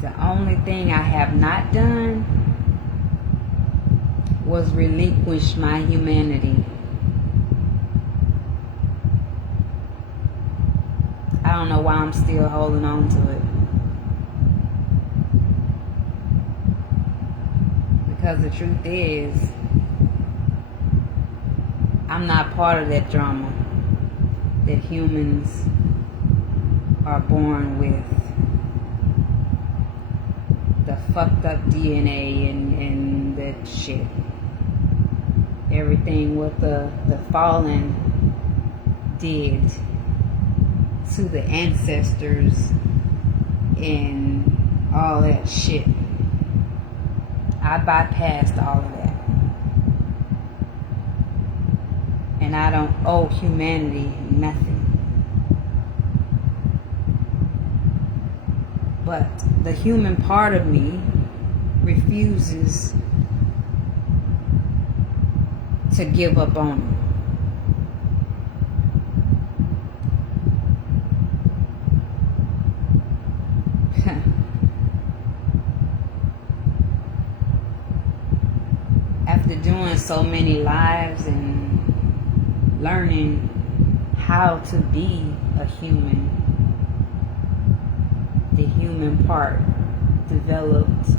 the only thing I have not done was relinquish my humanity. I don't know why I'm still holding on to it. Because the truth is, I'm not part of that drama that humans are born with. The fucked up DNA and that shit. Everything what the fallen did to the ancestors and all that shit. I bypassed all of that. And I don't owe humanity nothing. But the human part of me refuses to give up on it. After doing so many lives and learning how to be a human, the human part developed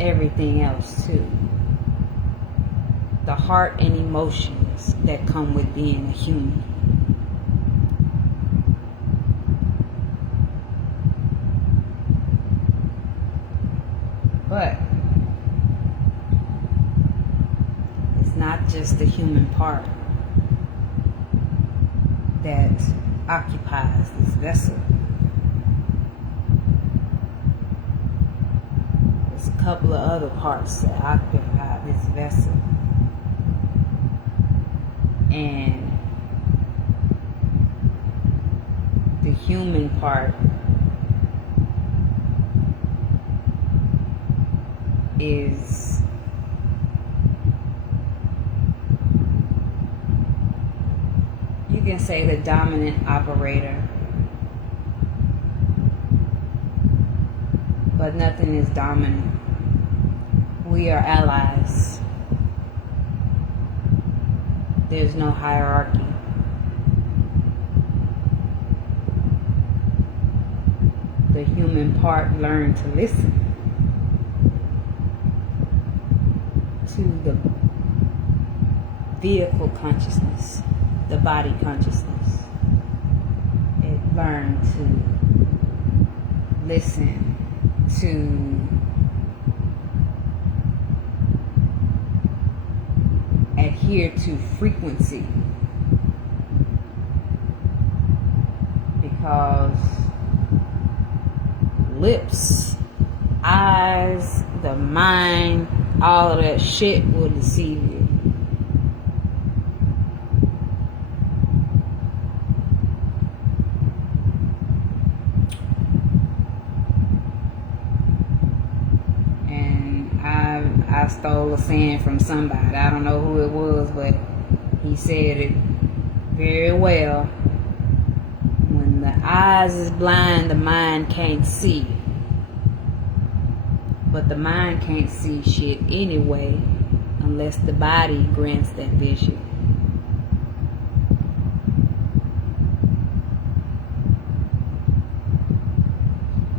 everything else too. The heart and emotions that come with being a human. But it's not just the human part that occupies this vessel. There's a couple of other parts that occupy this vessel. And the human part is you can say the dominant operator, but nothing is dominant. We are allies. There's no hierarchy. The human part learned to listen to the vehicle consciousness, the body consciousness. It learned to listen to adhere to frequency, because lips, eyes, the mind, all of that shit will deceive you. I stole a saying from somebody. I don't know who it was, but he said it very well. When the eyes is blind, the mind can't see. But the mind can't see shit anyway unless the body grants that vision.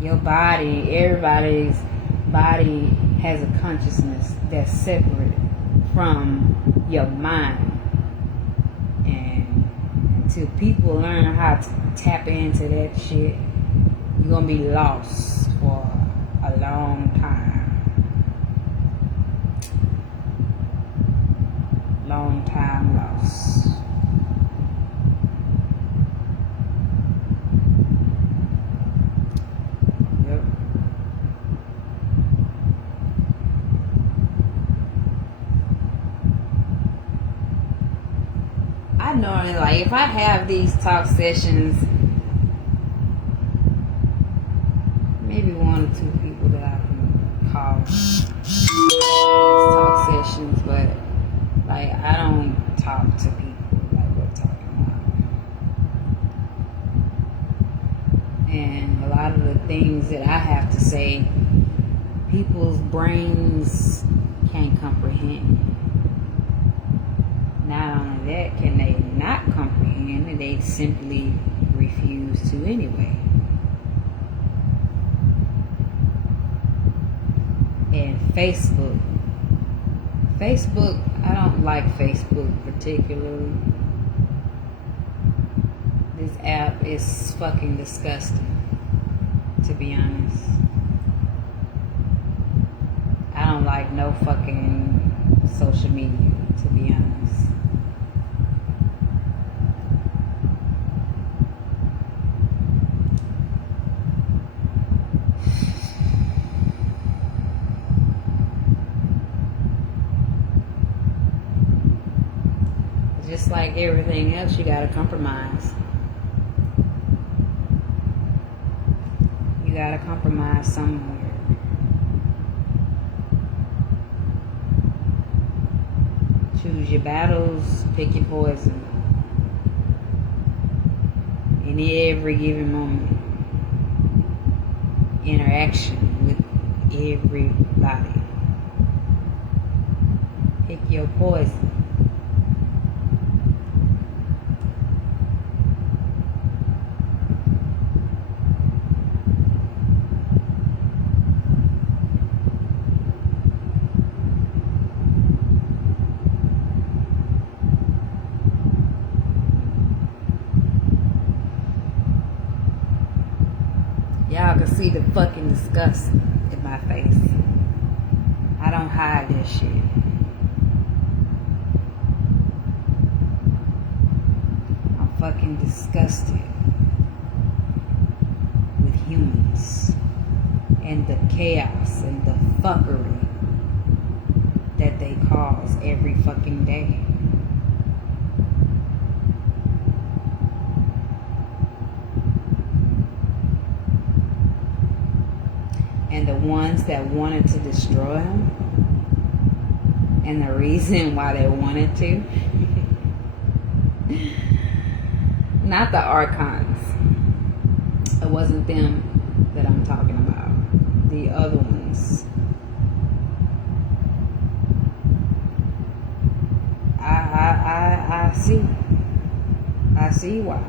Your body, everybody's body has a consciousness that's separate from your mind. And until people learn how to tap into that shit, you're gonna be lost for a long time. Long time lost. Yep. I normally, like, if I have these talk sessions, maybe one or two people that I can call these talk sessions, but like, I don't talk to people like we're talking about. And a lot of the things that I have to say, people's brains can't comprehend. Not only that, can they not comprehend it, they simply refuse to anyway. And Facebook, I don't like Facebook particularly. This app is fucking disgusting, to be honest. I don't like no fucking social media, to be honest. Just like everything else, you gotta compromise. You gotta compromise somewhere. Choose your battles, pick your poison. In every given moment. Interaction with everybody. Pick your poison. Y'all can see the fucking disgust in my face. I don't hide this shit. I'm fucking disgusted with humans and the chaos and the fuckery that they cause every fucking day. And the ones that wanted to destroy him, and the reason why they wanted to, not the archons. It wasn't them that I'm talking about. The other ones. I see why.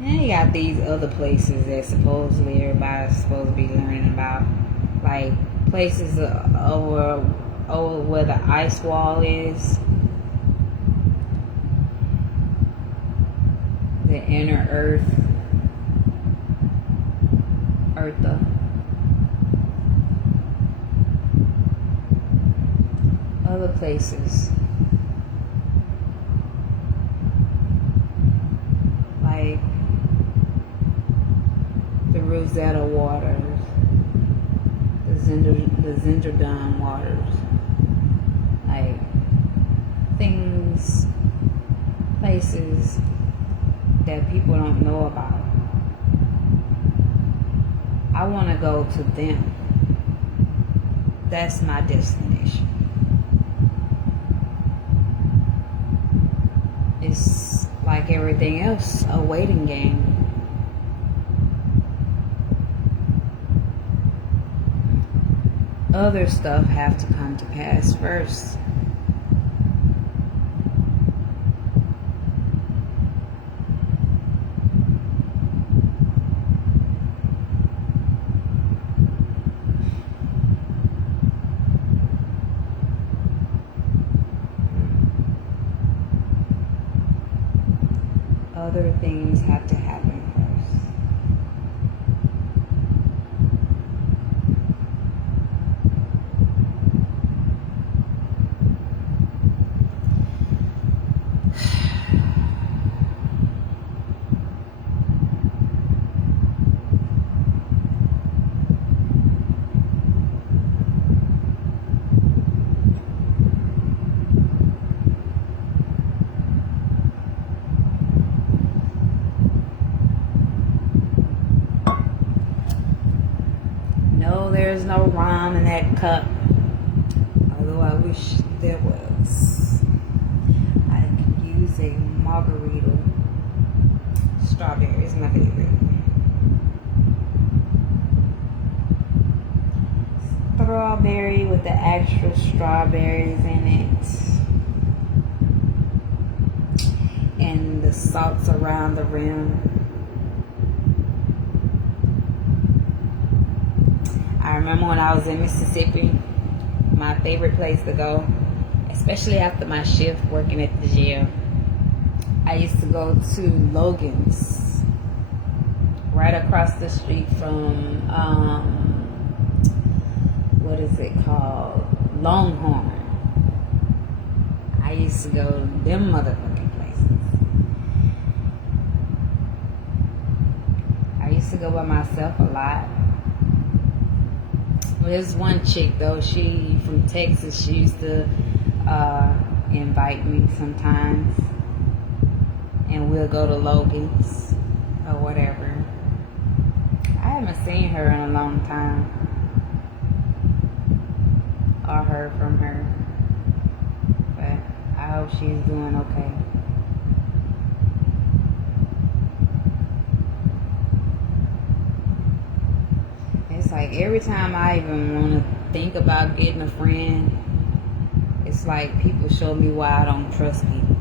And you got these other places that supposedly everybody's supposed to be learning about, like places over where the ice wall is, the inner eartha. Other places like the Rosetta waters, the Zinderdam waters, like things, places that people don't know about. I want to go to them. That's my destination. It's like everything else, a waiting game. other stuff have to come to pass first. Other things have to happen first. No, there's no rum in that cup. Although I wish there was. I could use a margarita. Strawberry is my favorite. Strawberry with the actual strawberries in it. And the salts around the rim. I remember when I was in Mississippi, my favorite place to go, especially after my shift working at the gym, I used to go to Logan's, right across the street from, what is it called? Longhorn. I used to go to them motherfucking places. I used to go by myself a lot. There's one chick though, she from Texas, she used to invite me sometimes, and we'll go to Logan's or whatever. I haven't seen her in a long time or heard from her, but I hope she's doing okay. It's like every time I even want to think about getting a friend, it's like people show me why I don't trust people.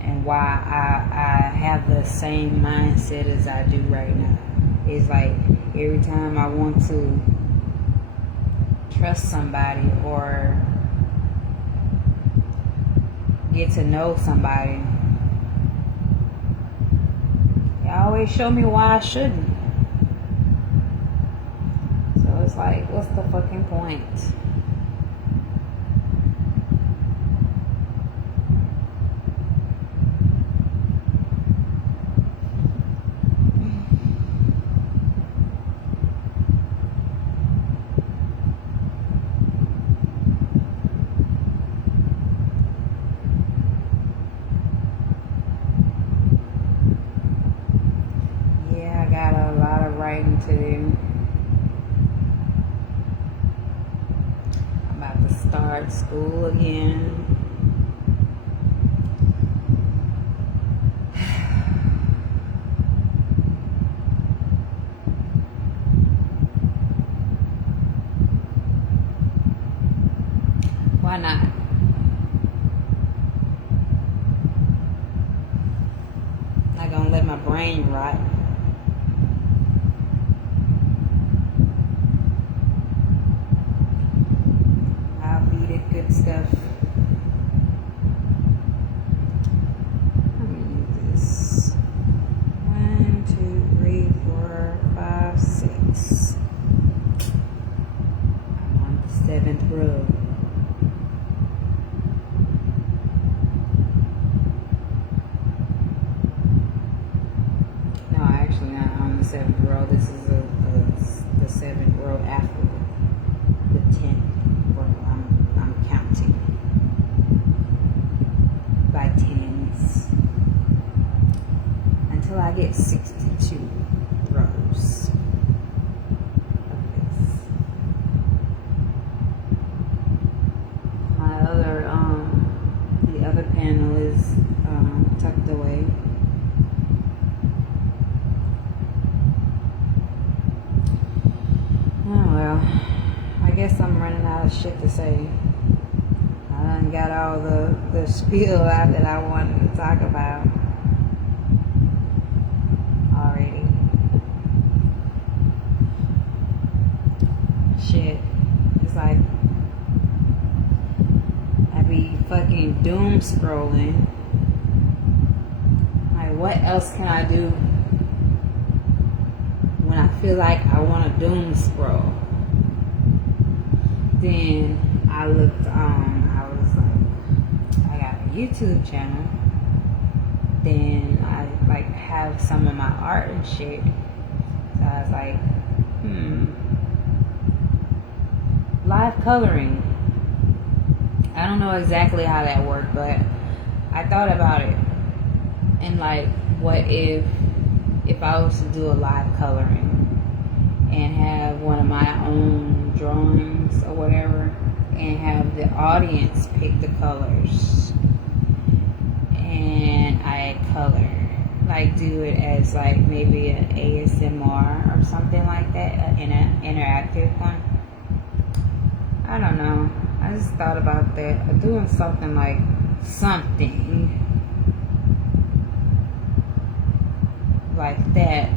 And why I have the same mindset as I do right now. It's like every time I want to trust somebody or get to know somebody, they always show me why I shouldn't. It's like, what's the fucking point? Yeah, I got a lot of writing to do. Start school again. Why not? Not gonna let my brain rot. Good stuff. Let me use this. 1, 2, 3, 4, 5, 6. I'm on the 7th row. No, actually not on the 7th row. This is the 7th row after the 10th row. I'm counting by tens until I get 62 rows of this. My other the other panel is tucked away. Oh of shit to say. I done got all the spiel out that I wanted to talk about already. Shit. It's like I be fucking doom scrolling. Like, what else can I do when I feel like I want to doom scroll? Then I looked I was like, I got a YouTube channel. Then I like have some of my art and shit. So I was like, live coloring. I don't know exactly how that worked, but I thought about it. And like, what if I was to do a live coloring and have one of my own drawings or whatever, and have the audience pick the colors, and I color, like do it as like maybe an ASMR or something like that, an interactive one. I don't know. I just thought about that, or doing something like that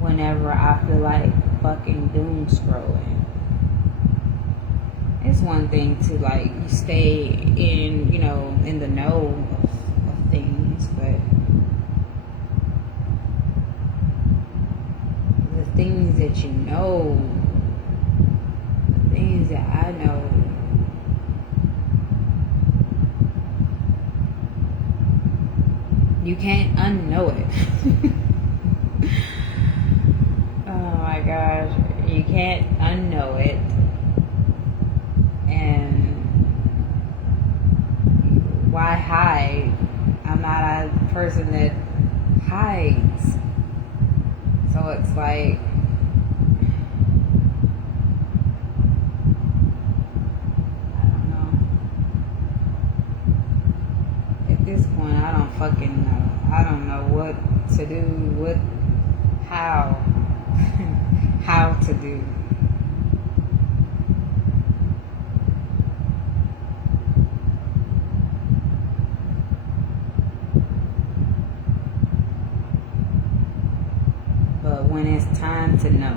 whenever I feel like fucking doom scrolling. It's one thing to like stay in, in the know of things, but the things that you know, the things that I know, you can't unknow it. Oh my gosh, you can't unknow it. And why hide? I'm not a person that hides. So it's like, I don't know. At this point, I don't fucking know. I don't know what to do, how to do. But when it's time to know,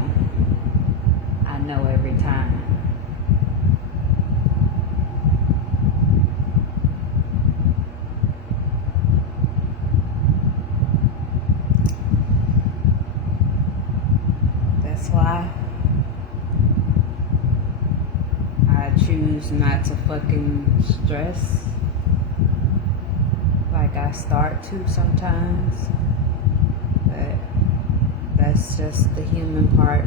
I know every time. That's why I choose not to fucking stress like I start to sometimes. But that's just the human part.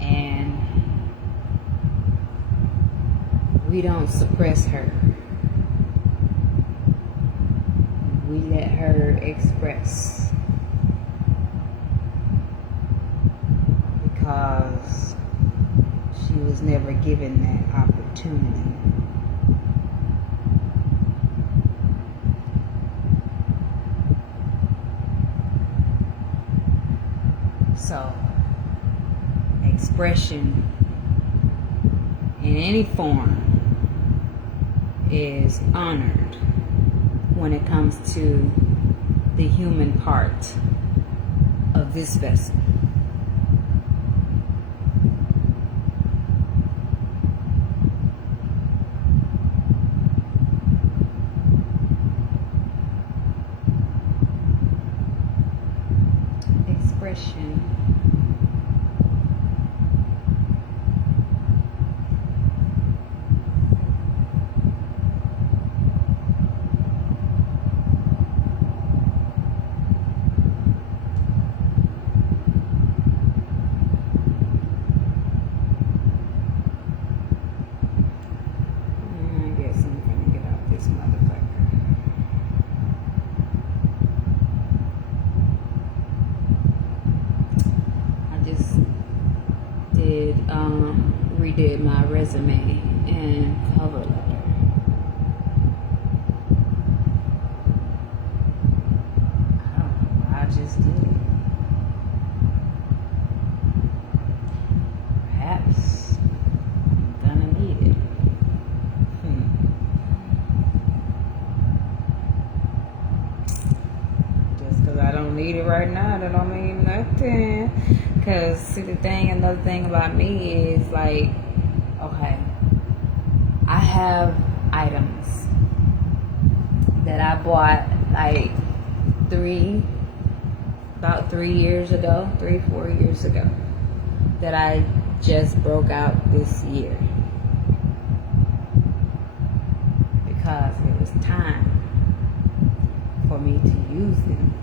And we don't suppress her. We let her express. Because she was never given that opportunity. So, expression in any form is honored when it comes to the human part of this vessel. Expression redid my resume and cover letter. I don't know, I just did that don't mean nothing. Cause see, another thing about me is like, okay, I have items that I bought like about 3 years ago, 4 years ago, that I just broke out this year because it was time for me to use them.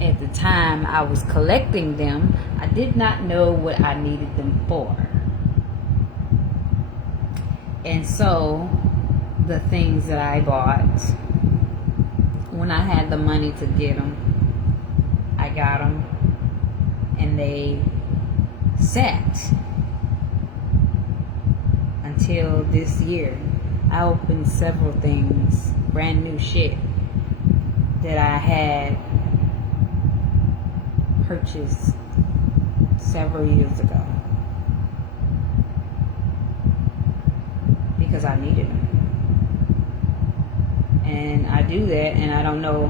At the time I was collecting them, I did not know what I needed them for. And so the things that I bought, when I had the money to get them, I got them, and they sat until this year. I opened several things, brand new shit, that I had purchased several years ago because I needed them. And I do that, and I don't know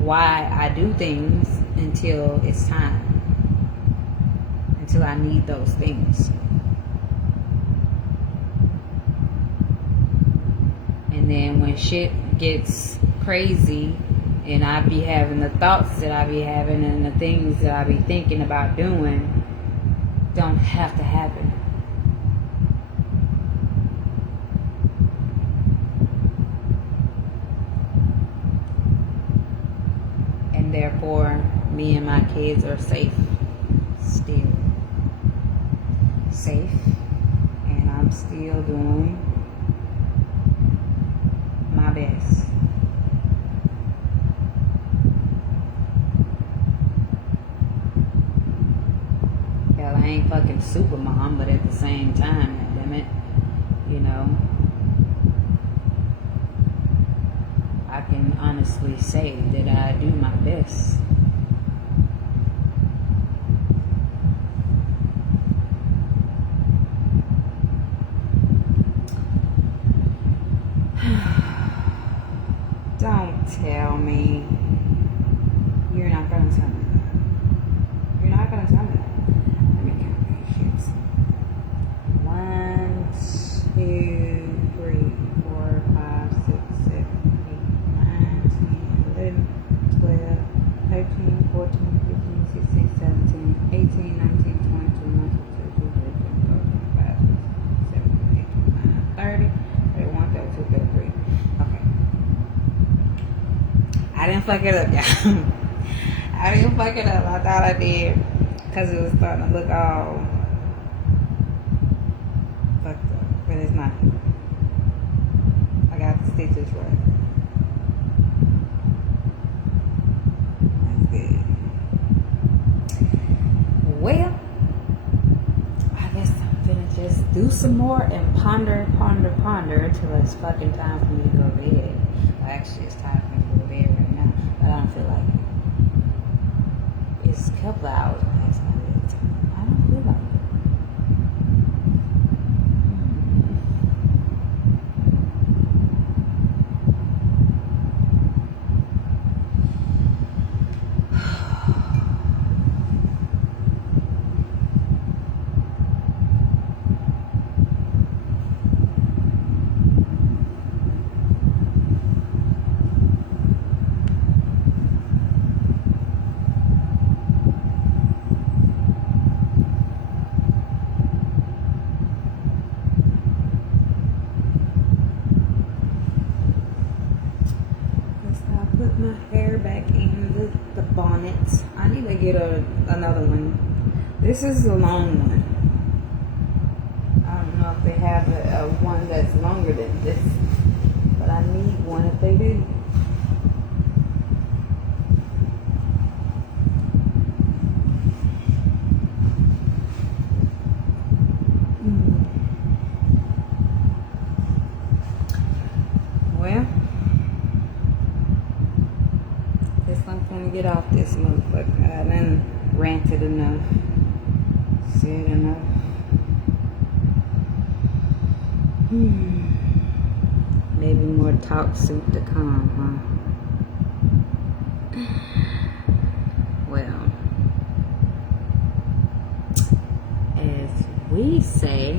why I do things until it's time, until I need those things. And then when shit gets crazy and I be having the thoughts that I be having and the things that I be thinking about doing, don't have to happen. And therefore, me and my kids are safe still. Safe. And I'm still doing my best. Hell, I ain't fucking super mom, but at the same time, damn it, you know, I can honestly say that I do my best. Don't tell me. You're not gonna tell me that. You're not gonna tell me that. Let me count these shits. 1, 2, 3, 4, 5, 6, 7, 8, 9, 10, 11, 12, 13, 14, 15, 16, 17, 18, 19, 20, 21, 22, 23, 24, 25, 26, 27, 28, 29, 30, 31, 32, 33. Okay. I didn't fuck it up, y'all. I didn't fuck it up. I thought I did, because it was starting to look all fucked up, but it's not. I got the stitches right. That's good. Well, I guess I'm gonna just do some more and ponder until it's fucking time for me to go to bed. Well, actually, it's time for me to go to bed right now, but I don't feel like it. It's a couple of hours past my bedtime. I don't feel like it. My hair back in the bonnet. I need to get another one. This is a long one. I don't know if they have a one that's longer than this, but I need one if they do. Well, I'm gonna get off this motherfucker. I done ranted enough, said enough. Maybe more talk soup to come, huh? Well, we say